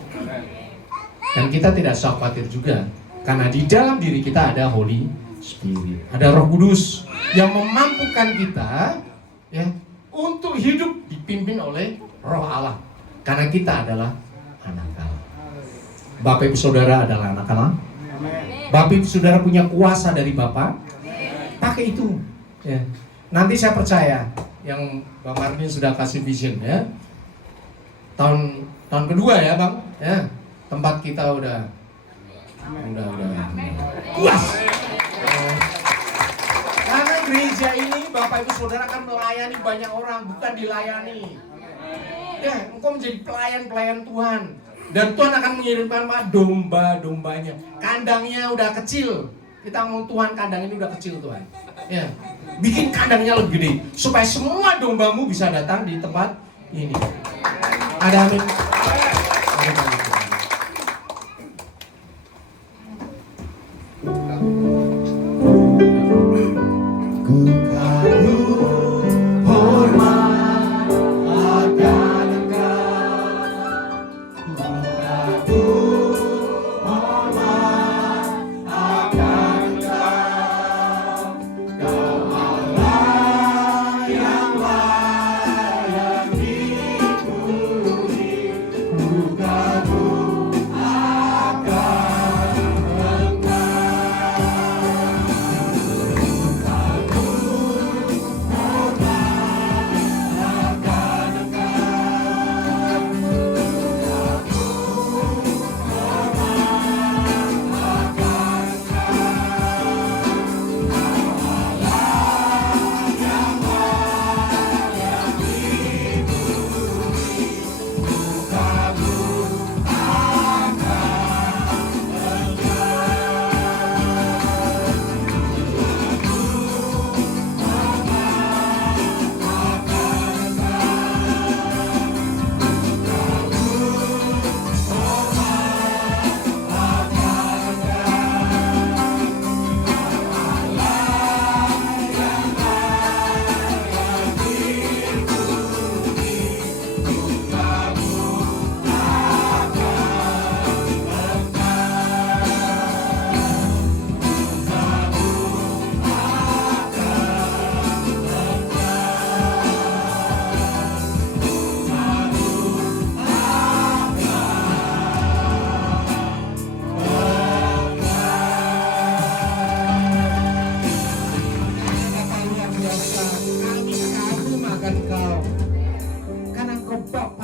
Dan kita tidak usah khawatir juga, karena di dalam diri kita ada Holy Spirit, ada Roh Kudus yang memampukan kita, ya, untuk hidup dipimpin oleh Roh Allah. Karena kita adalah anak Allah. Bapak Ibu Saudara adalah anak Allah. Bapak Ibu Saudara punya kuasa dari Bapa. Pakai itu, ya. Nanti saya percaya yang Bang Marvin sudah kasih vision, ya. Tahun kedua ya, Bang, ya. Tempat kita udah puas. Karena gereja ini Bapak Ibu Saudara akan melayani banyak orang, bukan dilayani. Ya, engkau menjadi pelayan Tuhan. Dan Tuhan akan mengirimkan domba-dombanya. Kandangnya udah kecil. Kita mau Tuhan, kandang ini udah kecil, Tuhan. Ya. Bikin kandangnya lebih gede supaya semua dombamu bisa datang di tempat ini. Ada amin. God.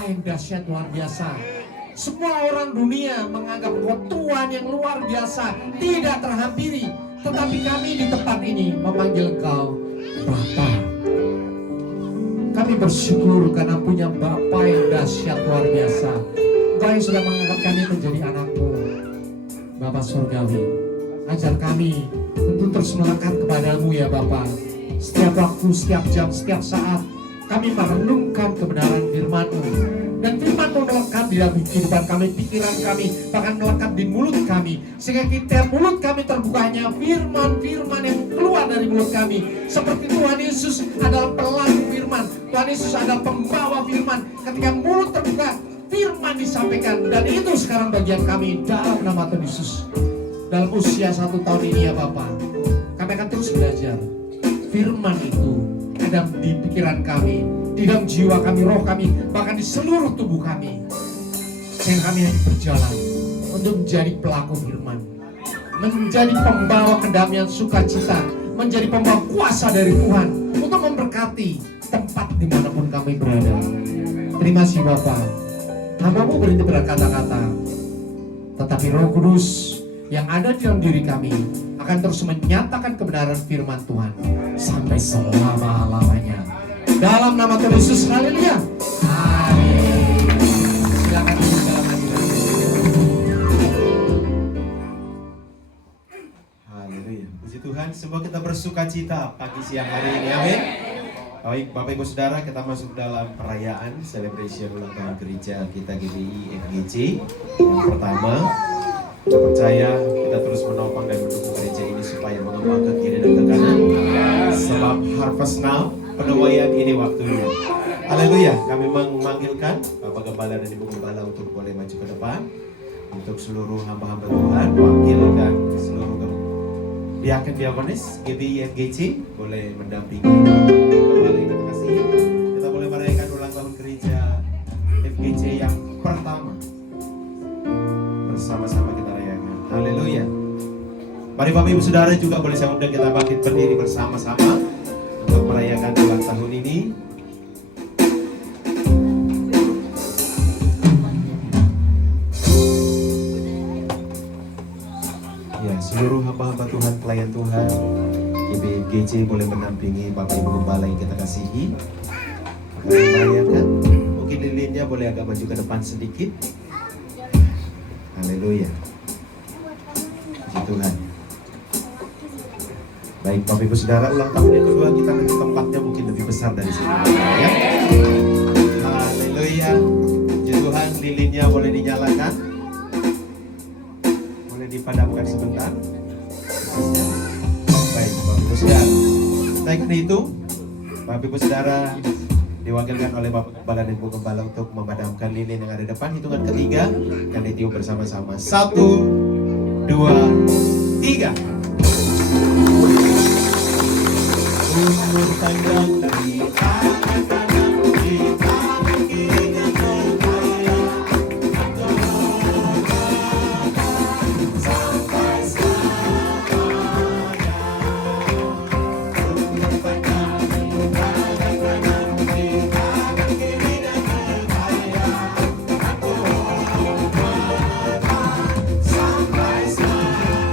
yang dahsyat luar biasa. Semua orang dunia menganggap Kau Tuhan yang luar biasa, tidak terhampiri. Tetapi kami di tempat ini memanggil Engkau Bapa. Kami bersyukur karena punya Bapa yang dahsyat luar biasa. Engkau yang sudah menganggap kami menjadi anak-Mu. Bapa Surgawi, ajar kami untuk terus melekat kepadamu ya Bapa. Setiap waktu, setiap jam, setiap saat kami merenungkan kebenaran firman-Mu. Dan firman-Mu melekat di dalam kehidupan kami, pikiran kami, bahkan melekat di mulut kami. Sehingga kita mulut kami terbukanya firman-firman yang keluar dari mulut kami. Seperti Tuhan Yesus adalah pelaku firman, Tuhan Yesus adalah pembawa firman. Ketika mulut terbuka, firman disampaikan. Dan itu sekarang bagian kami dalam nama Tuhan Yesus. Dalam usia 1 tahun ini ya Bapak, kami akan terus belajar. Firman itu ada di pikiran kami, di dalam jiwa kami, roh kami, bahkan di seluruh tubuh kami. Sehingga kami hanya berjalan untuk menjadi pelaku firman, menjadi pembawa kedamaian sukacita, menjadi pembawa kuasa dari Tuhan untuk memberkati tempat dimanapun kami berada. Terima kasih Bapak. Hamba-Mu berhenti berkata-kata, tetapi Roh Kudus yang ada di dalam diri kami akan terus menyatakan kebenaran firman Tuhan sampai selama-lamanya. Dalam nama Tuhan Yesus, haleluya. Amin. Silakan duduk dalam hadirat. Haleluya. Puji Tuhan, semoga kita bersuka cita pagi siang hari ini. Amin. Baik, Bapak Ibu Saudara, kita masuk dalam perayaan celebration ulang tahun gereja kita GBI FGC. Yang pertama, kita percaya kita terus menopang dan mendukung gereja ini supaya mengembang ke kiri dan ke kanan. Sebab harvest now, penuaian ini waktunya. Haleluya. Kami memanggilkan Bapak Gembala dan Ibu Gembala untuk boleh maju ke depan. Untuk seluruh hamba-hamba Tuhan, wakil dan seluruh diaken-diakonis GBI FGC boleh mendampingi Gembala yang kita kasih. Kita boleh merayakan ulang tahun gereja FGC yang pertama. Bersama-sama kita rayakan. Haleluya. Mari Bapak Ibu Saudara juga boleh saya undang kita bangkit berdiri bersama-sama untuk merayakan ulang tahun ini. Ya, seluruh hamba-hamba Tuhan, pelayan Tuhan GBGC boleh mendampingi Bapak Ibu Gembala yang kita kasihi akan merayakan. Mungkin lilinnya boleh agak maju ke depan sedikit. Haleluya. Puji Tuhan. Baik Bapak Ibu Saudara, ulang tahun yang kedua kita nanti tempatnya mungkin lebih besar dari sini ya. Haleluya. Puji Tuhan, lilinnya boleh dinyalakan. Boleh dipadamkan sebentar. Baik Bapak Ibu Saudara. Setelah itu Bapak Ibu Saudara diwakilkan oleh Bapak Gembala dan Ibu Gembala untuk memadamkan lilin yang ada di depan. Hitungan ketiga akan ditiup bersama-sama. 1, 2, 3. Umur panjang dari tangan kanan di tangan kiri berkaya sampai selamanya. Umur panjang dari tangan kanan di tangan kiri dan berkaya sampai selamanya.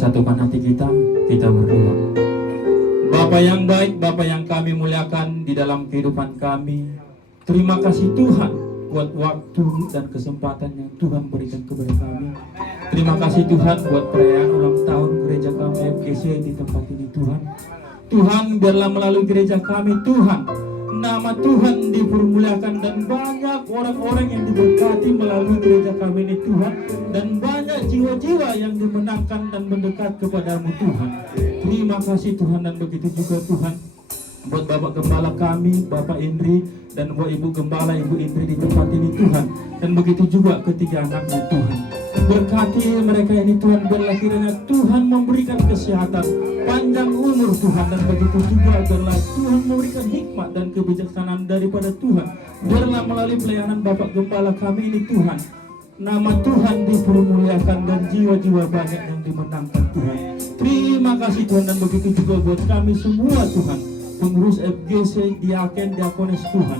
satukan hati kita berdoa. Bapa yang baik, Bapa yang kami muliakan di dalam kehidupan kami, terima kasih Tuhan buat waktu dan kesempatan yang Tuhan berikan kepada kami. Terima kasih Tuhan buat perayaan ulang tahun gereja kami FGC di tempat ini Tuhan. Tuhan, biarlah melalui gereja kami Tuhan, nama Tuhan dipermuliakan dan banyak orang-orang yang diberkati melalui gereja kami ini Tuhan, dan banyak jiwa-jiwa yang dimenangkan dan mendekat kepadamu Tuhan. Terima kasih Tuhan, dan begitu juga Tuhan buat Bapak Gembala kami, Bapak Indri, dan buat Ibu Gembala, Ibu Indri di tempat ini Tuhan, dan begitu juga ketiga anaknya Tuhan. Berkati mereka ini Tuhan, biarlah kiranya Tuhan memberikan kesehatan, panjang umur Tuhan, dan begitu juga biarlah Tuhan memberikan hikmat dan kebijaksanaan daripada Tuhan. Biarlah melalui pelayanan Bapak Gembala kami ini Tuhan, nama Tuhan dipermuliakan dan jiwa-jiwa banyak yang dimenangkan Tuhan. Terima kasih Tuhan, dan begitu juga buat kami semua Tuhan, pengurus FGC, diaken, diakonis Tuhan.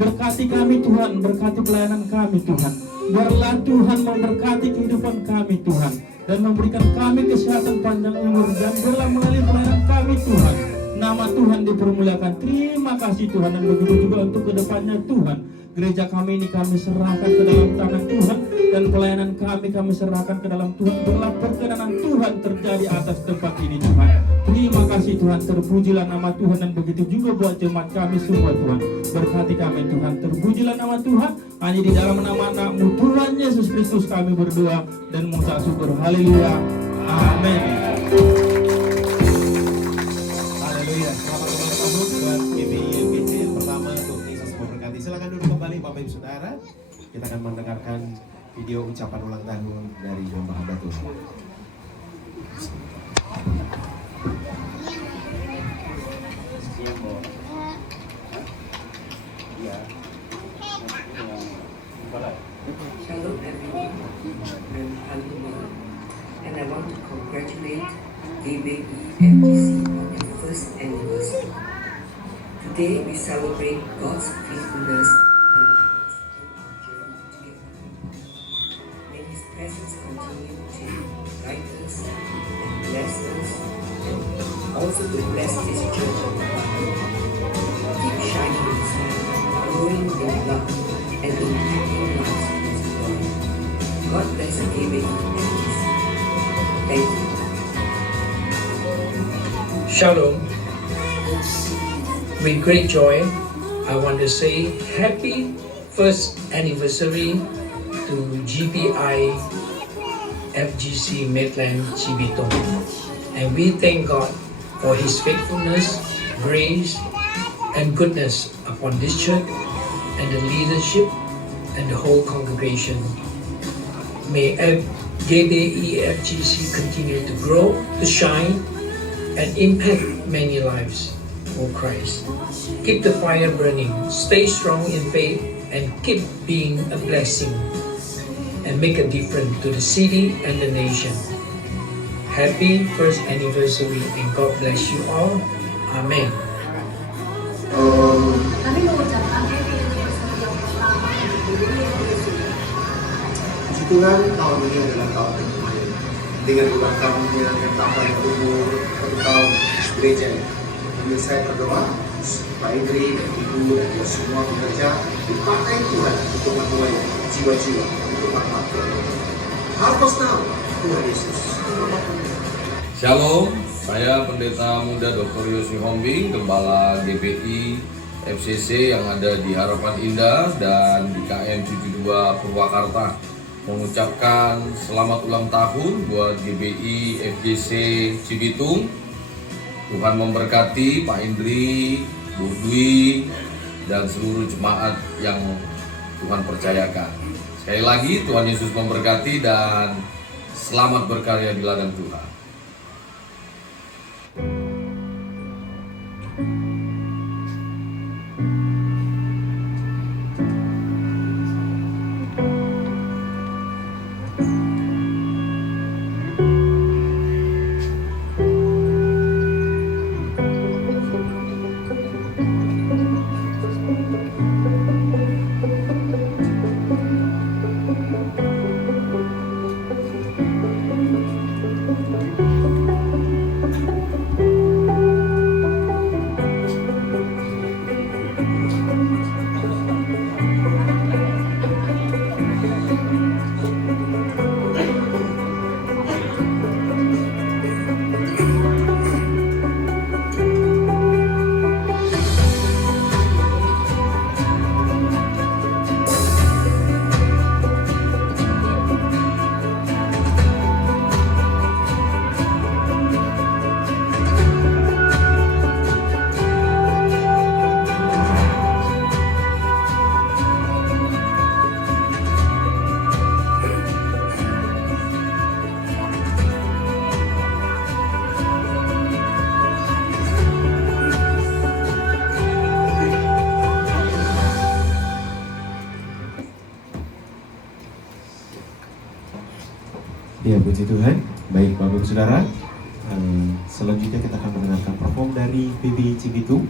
Berkati kami Tuhan, berkati pelayanan kami Tuhan. Biarlah Tuhan memberkati kehidupan kami Tuhan, dan memberikan kami kesehatan panjang umur, dan biarlah melalui pelayanan kami Tuhan, nama Tuhan dipermuliakan. Terima kasih Tuhan, dan begitu juga untuk kedepannya Tuhan. Gereja kami ini kami serahkan ke dalam tangan Tuhan, dan pelayanan kami serahkan ke dalam Tuhan. Biarlah perkenanan Tuhan terjadi atas tempat ini Tuhan. Terima kasih Tuhan, terpujilah nama Tuhan, dan begitu juga buat jemaat kami semua Tuhan. Berkati kami Tuhan, terpujilah nama Tuhan. Hanya di dalam nama anak-Mu Tuhan Yesus Kristus kami berdoa dan mengucap syukur. Haleluya. Amin. Haleluya. Selamat ulang tahun buat GBI FGC yang pertama. Tuhan Yesus memberkati. Silakan duduk kembali Bapak Ibu Saudara. Kita akan mendengarkan video ucapan ulang tahun dari hamba Tuhan. Shalom everyone, I'm Halima, and I want to congratulate GBI FGC on their first anniversary. Today we celebrate God's faithfulness and goodness in our journey together. May His presence continue to guide us and bless us, and also to bless this church of God. Keep shining His light, growing in love, and impacting lives for His glory. God bless GBI FGC. Thank you. Shalom. With great joy, I want to say happy first anniversary to GBI FGC Maitland Cibitong. And we thank God for His faithfulness, grace, and goodness upon this church and the leadership and the whole congregation. May GBI FGC continue to grow, to shine, and impact many lives for Christ. Keep the fire burning, stay strong in faith, and keep being a blessing and make a difference to the city and the nation. Happy first anniversary and God bless you all. Amen. Kami mengucapkan happy anniversary yang pertama Puji Tuhan, tahun ini adalah tahun terbaik. Dengan ulang tahunnya yang tambah umur 1 tahun gereja ini. Kami saya berdoa, Pak Indri, Ibu, dan semua pekerja dipakai Tuhan untuk menuai jiwa-jiwa untuk makhluk Tuhan. Harvest now, Tuhan Yesus. Shalom, saya Pendeta Muda Dr. Yosi Hombing, Gembala GBI FCC yang ada di Harapan Indah dan di KM 72 Purwakarta, mengucapkan selamat ulang tahun buat GBI FGC Cibitung. Tuhan memberkati Pak Indri, Bu Dwi, dan seluruh jemaat yang Tuhan percayakan. Sekali lagi Tuhan Yesus memberkati dan selamat berkarya di ladang Tuhan. Ya, puji Tuhan. Baik, Bapak Ibu Saudara, selanjutnya kita akan mendengarkan perform dari PB Cibitung.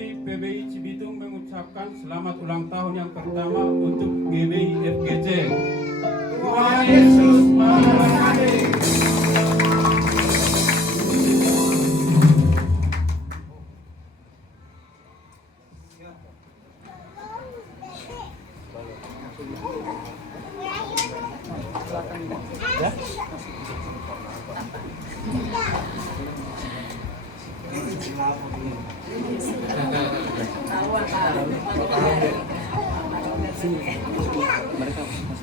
dari PBI Cibitung mengucapkan selamat ulang tahun yang pertama untuk GBI FGC. Tuhan Yesus memberkati.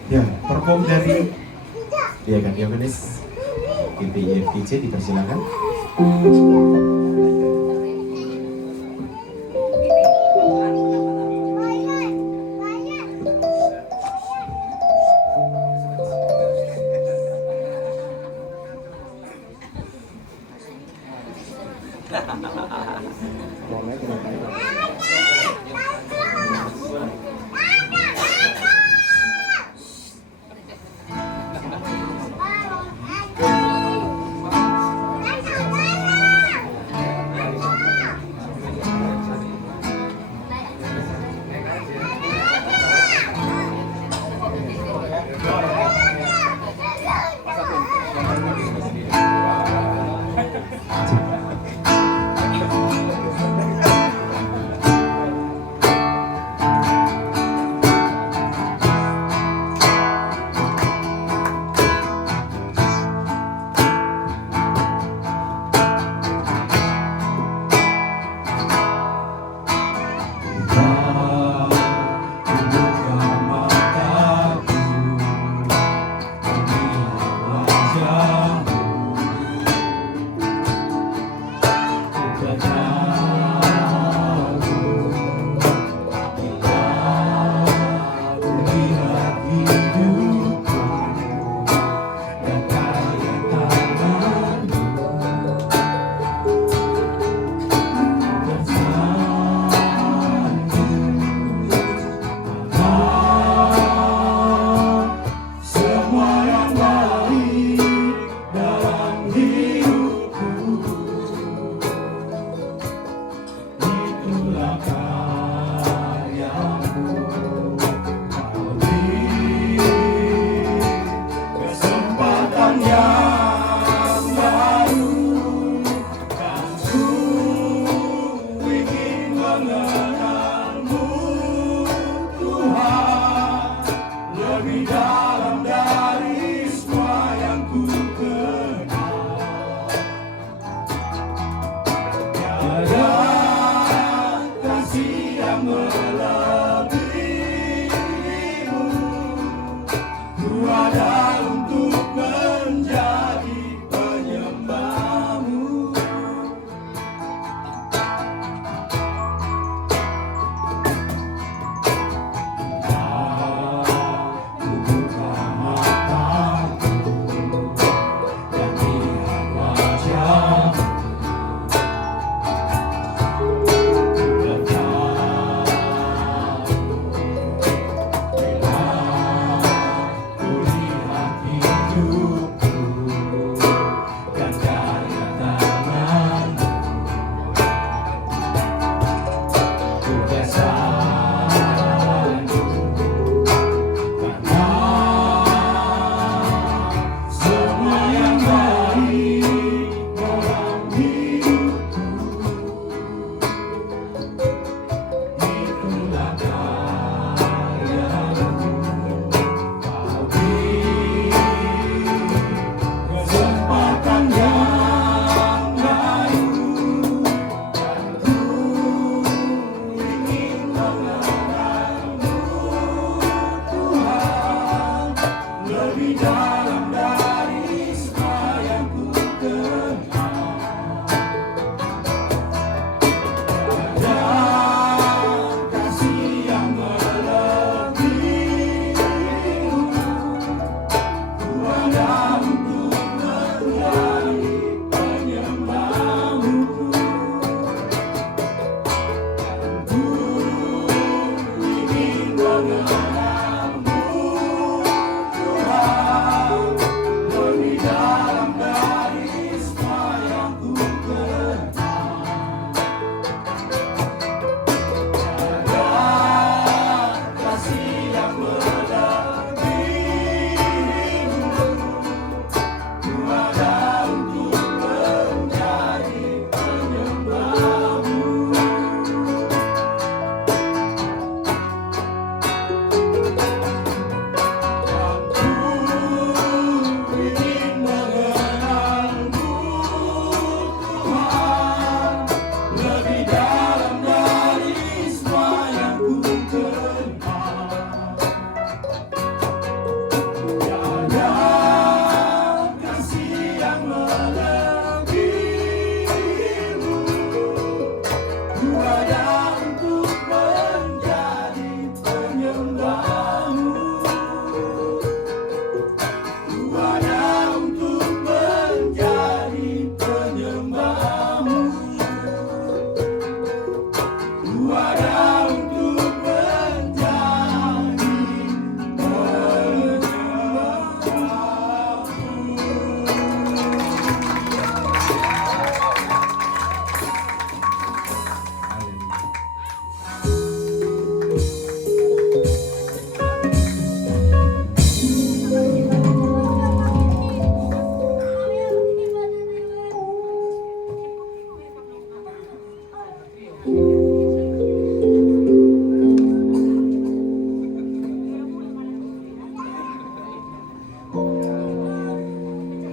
Ya, perform dari ya kan Yohanes GBI FGC dipersilakan.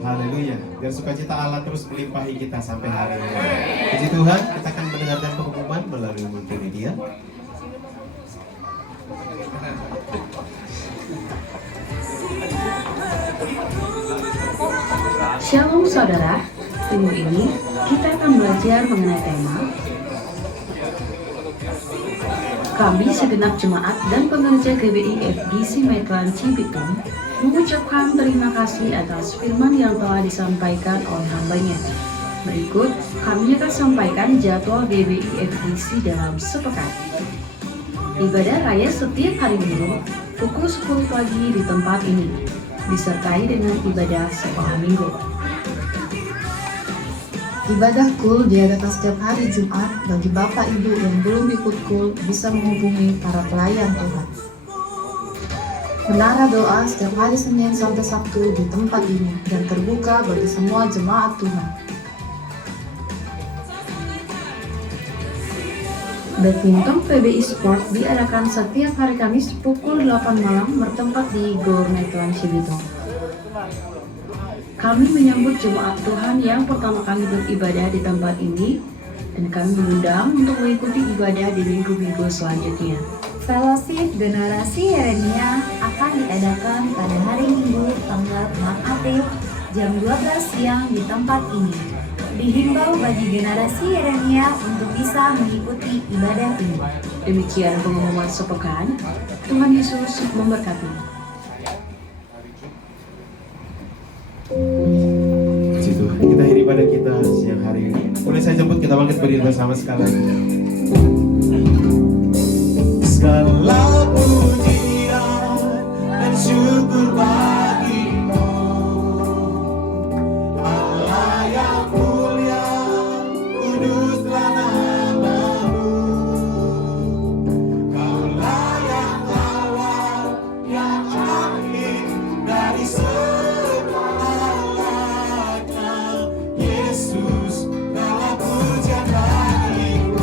Haleluya. Biar sukacita Allah terus melimpahi kita sampai hari ini. Puji Tuhan, kita akan mendengarkan pengumuman melalui multimedia. Shalom saudara, minggu ini kita akan belajar mengenai tema kami segenap jemaat dan pengerja GBI FGC Maitland Cibitung mengucapkan terima kasih atas firman yang telah disampaikan oleh hambanya. Berikut kami akan sampaikan jadwal GBI FGC dalam sepekan. Ibadah raya setiap hari Minggu pukul 10 pagi di tempat ini, disertai dengan ibadah sekolah minggu. Ibadah KUL diadakan setiap hari Jumat. Bagi Bapak Ibu yang belum ikut KUL bisa menghubungi para pelayan Tuhan. Menara doa setiap hari Senin sampai Sabtu di tempat ini dan terbuka bagi semua jemaat Tuhan. Badminton PBI Sport diadakan setiap hari Kamis pukul 8 malam bertempat di Gor Maitland Cibitung. Kami menyambut jemaat Tuhan yang pertama kali beribadah di tempat ini dan kami mengundang untuk mengikuti ibadah di minggu-minggu selanjutnya. Fellowship Generasi Yeremia akan diadakan pada hari Minggu tanggal 4 April jam 12 siang di tempat ini. Dihimbau bagi generasi Yeremia untuk bisa mengikuti ibadah ini. Demikian pengumuman sepekan. Tuhan Yesus memberkati. Puji Tuhan, kita akhiri ibadah kita siang hari ini. Boleh saya jemput kita bangkit berdiri bersama sekali. Segala pujian dan syukur bagimu, Allah yang mulia, kuduslah namamu. Kaulah yang awal, yang akhir dari segalanya. Yesus, segala pujian bagimu.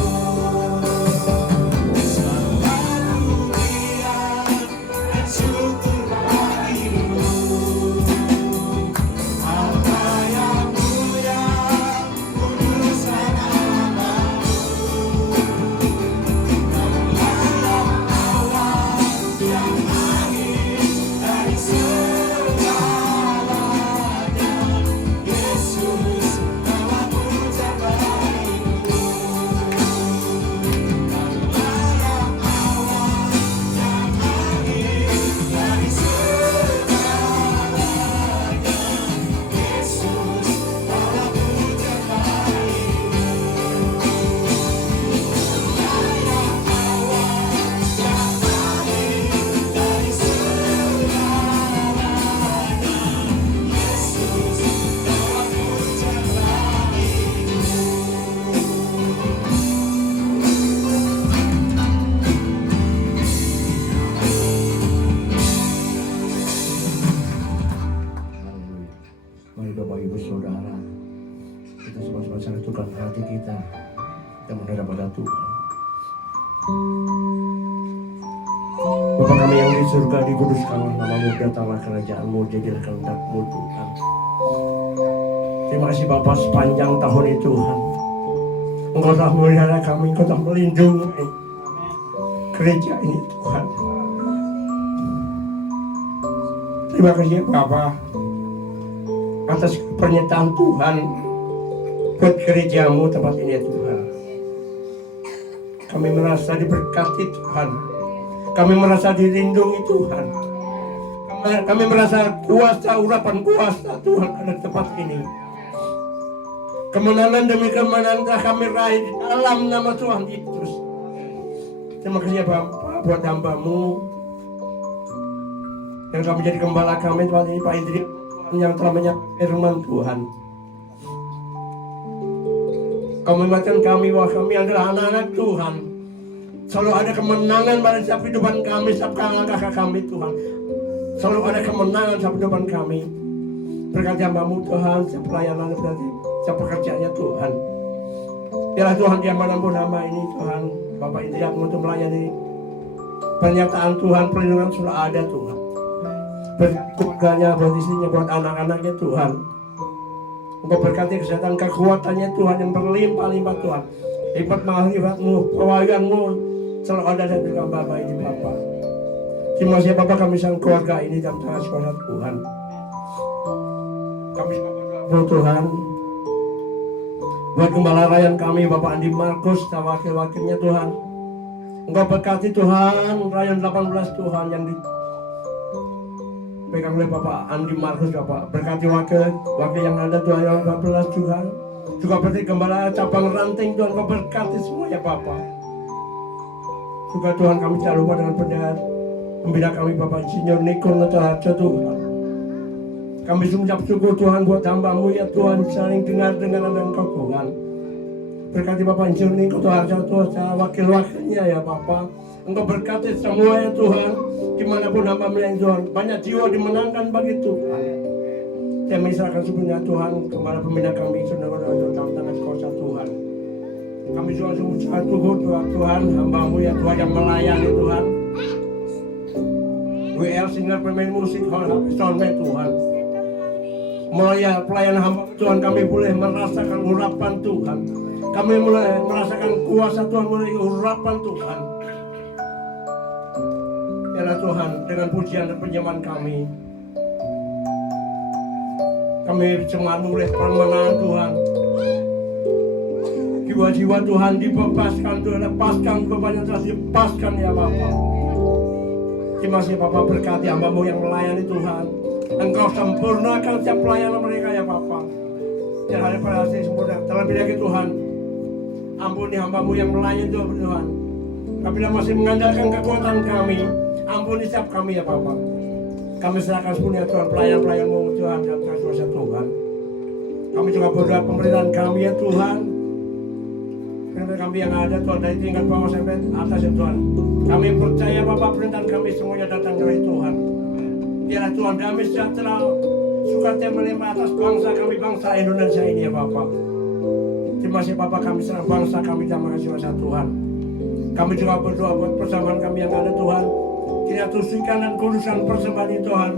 Mari Bapak Ibu Saudara, kita sama-sama satukan hati kita menghadap pada Tuhan. Bapa kami yang di surga, dikuduskanlah namamu, datanglah kerajaan-mu, jadilah kehendak-mu Tuhan. Terima kasih Bapa sepanjang tahun ini Tuhan. Engkau telah memelihara kami, Engkau telah melindungi gereja ini Tuhan. Terima kasih Bapa atas pernyataan Tuhan buat gerejamu tempat ini ya Tuhan. Kami merasa diberkati Tuhan. Kami merasa dilindungi Tuhan. Kami merasa kuasa, urapan kuasa Tuhan ada di tempat ini. Kemenangan demi kemenangan telah kami raih di dalam nama Tuhan Yesus. Terima kasih ya Bapak buat hamba-Mu yang kami jadi gembala kami Tuhan ini Pak Indri yang telah menyampaikan firman Tuhan. Kau mengingatkan kami bahwa kami adalah anak-anak Tuhan. Selalu ada kemenangan pada setiap kehidupan kami, setiap langkah kami Tuhan. Selalu ada kemenangan setiap kehidupan kami. Berkati hamba-Mu Tuhan, setiap pelayanan berarti setiap pekerjaannya Tuhan. Biarlah Tuhan dimanapun hamba ini Tuhan, Bapak Indri yang untuk melayani pernyataan Tuhan, perlindungan sudah ada Tuhan. Berkeluarganya, buat istrinya, buat anak-anaknya Tuhan. Engkau berkati kesehatan kekuatannya Tuhan yang berlimpah-limpah Tuhan. Lipat mengalifatmu, pewayanmu selalu ada di dalam Bapak ini Bapak. Terima kasih Bapak kami sang keluarga ini dalam tangan suara Tuhan. Kami berdoa Tuhan buat gembala rayan kami Bapak Andi Markus dan wakil-wakilnya Tuhan. Engkau berkati Tuhan rayan 18 Tuhan yang dipegang oleh Bapak Andi Markus Bapak. Berkati wakil yang ada Tuhan yang 14 Tuhan. Juga berarti gembala cabang ranting Tuhan Kau berkati semua ya Bapak. Juga Tuhan kami jangan lupa dengan pembina kami Bapak Insinyur Niko Natahaja Tuhan. Kami mengucap syukur Tuhan buat hamba-Mu ya Tuhan, saling dengar dengan Engkau Tuhan. Berkati Bapak Insinyur Niko Natahaja Tuhan, wakil-wakilnya ya Bapak. Engkau berkati semua ya Tuhan, dimanapun hamba-Mu yang Tuhan. Banyak jiwa dimenangkan bagi Tuhan. Kami serahkan sepenuhnya Tuhan kepada pembina kami saudara dalam tangan kuasa Tuhan. Kami juga mengucapkan Tuhan, hamba-Mu ya Tuhan yang melayani Tuhan. WL Singer pemain musik hall soundman Tuhan. Mulai pelayanan hamba Tuhan kami boleh merasakan urapan Tuhan. Kami mulai merasakan kuasa Tuhan, mulai urapan Tuhan. Ya Tuhan, dengan pujian dan penyembahan kami cemanu oleh permenangan Tuhan. Jiwa-jiwa Tuhan dibebaskan Tuhan, lepaskan beban yang telah dipaskan ya Bapak. Terima kasih Bapak, berkati hamba-Mu yang melayani Tuhan. Engkau sempurnakan setiap pelayanan mereka ya Bapak. Biar hari pada hasil sempurna. Terlebih lagi Tuhan, ampuni hamba-Mu yang melayani Tuhan. Apabila masih mengandalkan kekuatan kami, ampuni setiap kami ya Bapak. Kami serahkan sepenuhnya Tuhan, pelayan-pelayan-Mu Tuhan dan kuasa Tuhan. Kami juga berdoa pemerintahan kami ya Tuhan. Pemerintahan kami yang ada Tuhan, dari tingkat bawah sampai atas ya Tuhan. Kami percaya Bapak, pemerintahan kami semuanya datang dari Tuhan. Biarlah Tuhan damai sejahtera, sukacita melimpah atas bangsa kami, bangsa Indonesia ini ya Bapak. Terima kasih Bapak, kami serang bangsa kami, terima kasih kuasa Tuhan. Kami juga berdoa buat persamaan kami yang ada Tuhan. Tidak tusikan dan kudusan persembahan ini Tuhan,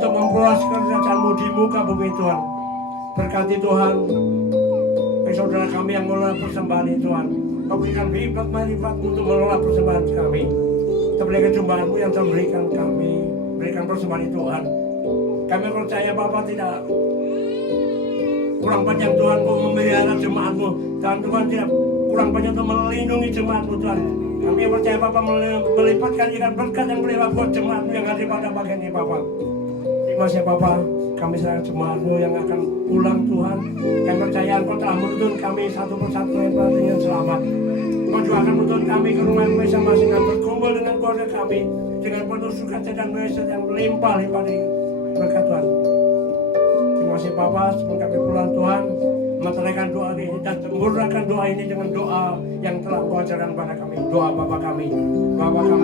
untuk memperluaskan kerajaan-Mu di muka bumi Tuhan. Berkati Tuhan saudara kami yang mengelola persembahan ini Tuhan. Kau berikan hikmat marifat-Mu untuk mengelola persembahan kami. Terlebih kejumbahan-Mu yang telah berikan kami, berikan persembahan ini Tuhan. Kami percaya Bapak tidak kurang panjang Tuhan untuk memelihara jemaat-Mu, dan Tuhan tidak kurang panjang untuk melindungi jemaat-Mu Tuhan. Kami percaya Bapak melipatkan ikan berkat yang berlimpah buat jemaat-Mu yang ada pada bagian ini Bapak. Terima kasih Bapak, kami serahkan jemaat-Mu yang akan pulang Tuhan. Kami percaya Engkau telah menuntun kami satu persatu dengan selamat. Engkau juga akan menuntun kami ke rumah masing-masing dan berkumpul dengan keluarga kami dengan penuh sukacita dan berkat yang melimpah-limpah di berkat Tuhan. Terima kasih Bapak, sebelum kami pulang Tuhan, meteraikan doa ini dan sempurnakan doa ini dengan doa yang telah Engkau ajarkan kepada kami. Doa Bapa kami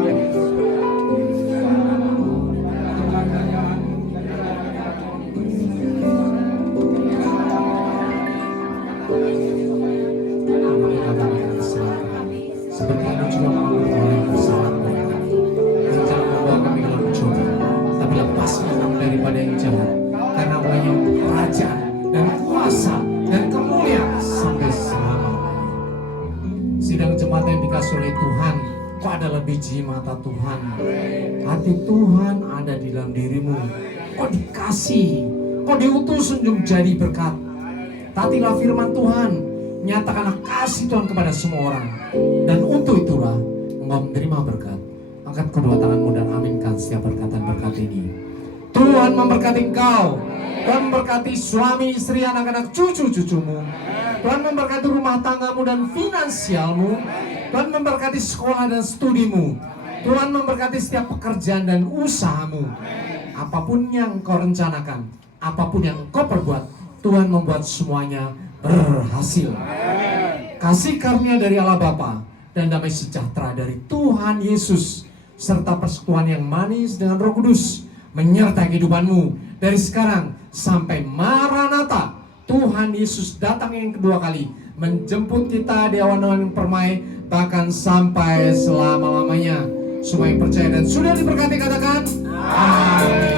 yang di surga. Seperti itu juga mengampuni orang yang bersalah kepada kami. Dan jangan membawa kami dalam pencobaan, tapi lepaskan kami daripada yang jahat. Karena Engkau kerajaan dan kuasa dan kemuliaan sampai selama-lamanya. Sidang jemaat yang dikasih oleh Tuhan, Kau adalah biji mata Tuhan. Hati Tuhan ada di dalam dirimu. Kau dikasih, Kau diutus untuk menjadi berkat. Taatilah firman Tuhan, nyatakanlah kasih Tuhan kepada semua orang. Dan untuk itulah Engkau menerima berkat. Angkat kedua tanganmu dan aminkan setiap perkataan-berkat ini. Tuhan memberkati engkau. Tuhan memberkati suami, istri, anak-anak, cucu-cucumu. Tuhan memberkati rumah tanggamu dan finansialmu. Tuhan memberkati sekolah dan studimu. Tuhan memberkati setiap pekerjaan dan usahamu. Apapun yang kau rencanakan, apapun yang kau perbuat, Tuhan membuat semuanya berhasil. Kasih karunia dari Allah Bapa dan damai sejahtera dari Tuhan Yesus serta persekutuan yang manis dengan Roh Kudus menyertai kehidupanmu dari sekarang sampai Maranatha. Tuhan Yesus datang yang kedua kali menjemput kita di awan-awan permai, bahkan sampai selama-lamanya. Semua yang percaya dan sudah diberkati katakan amin.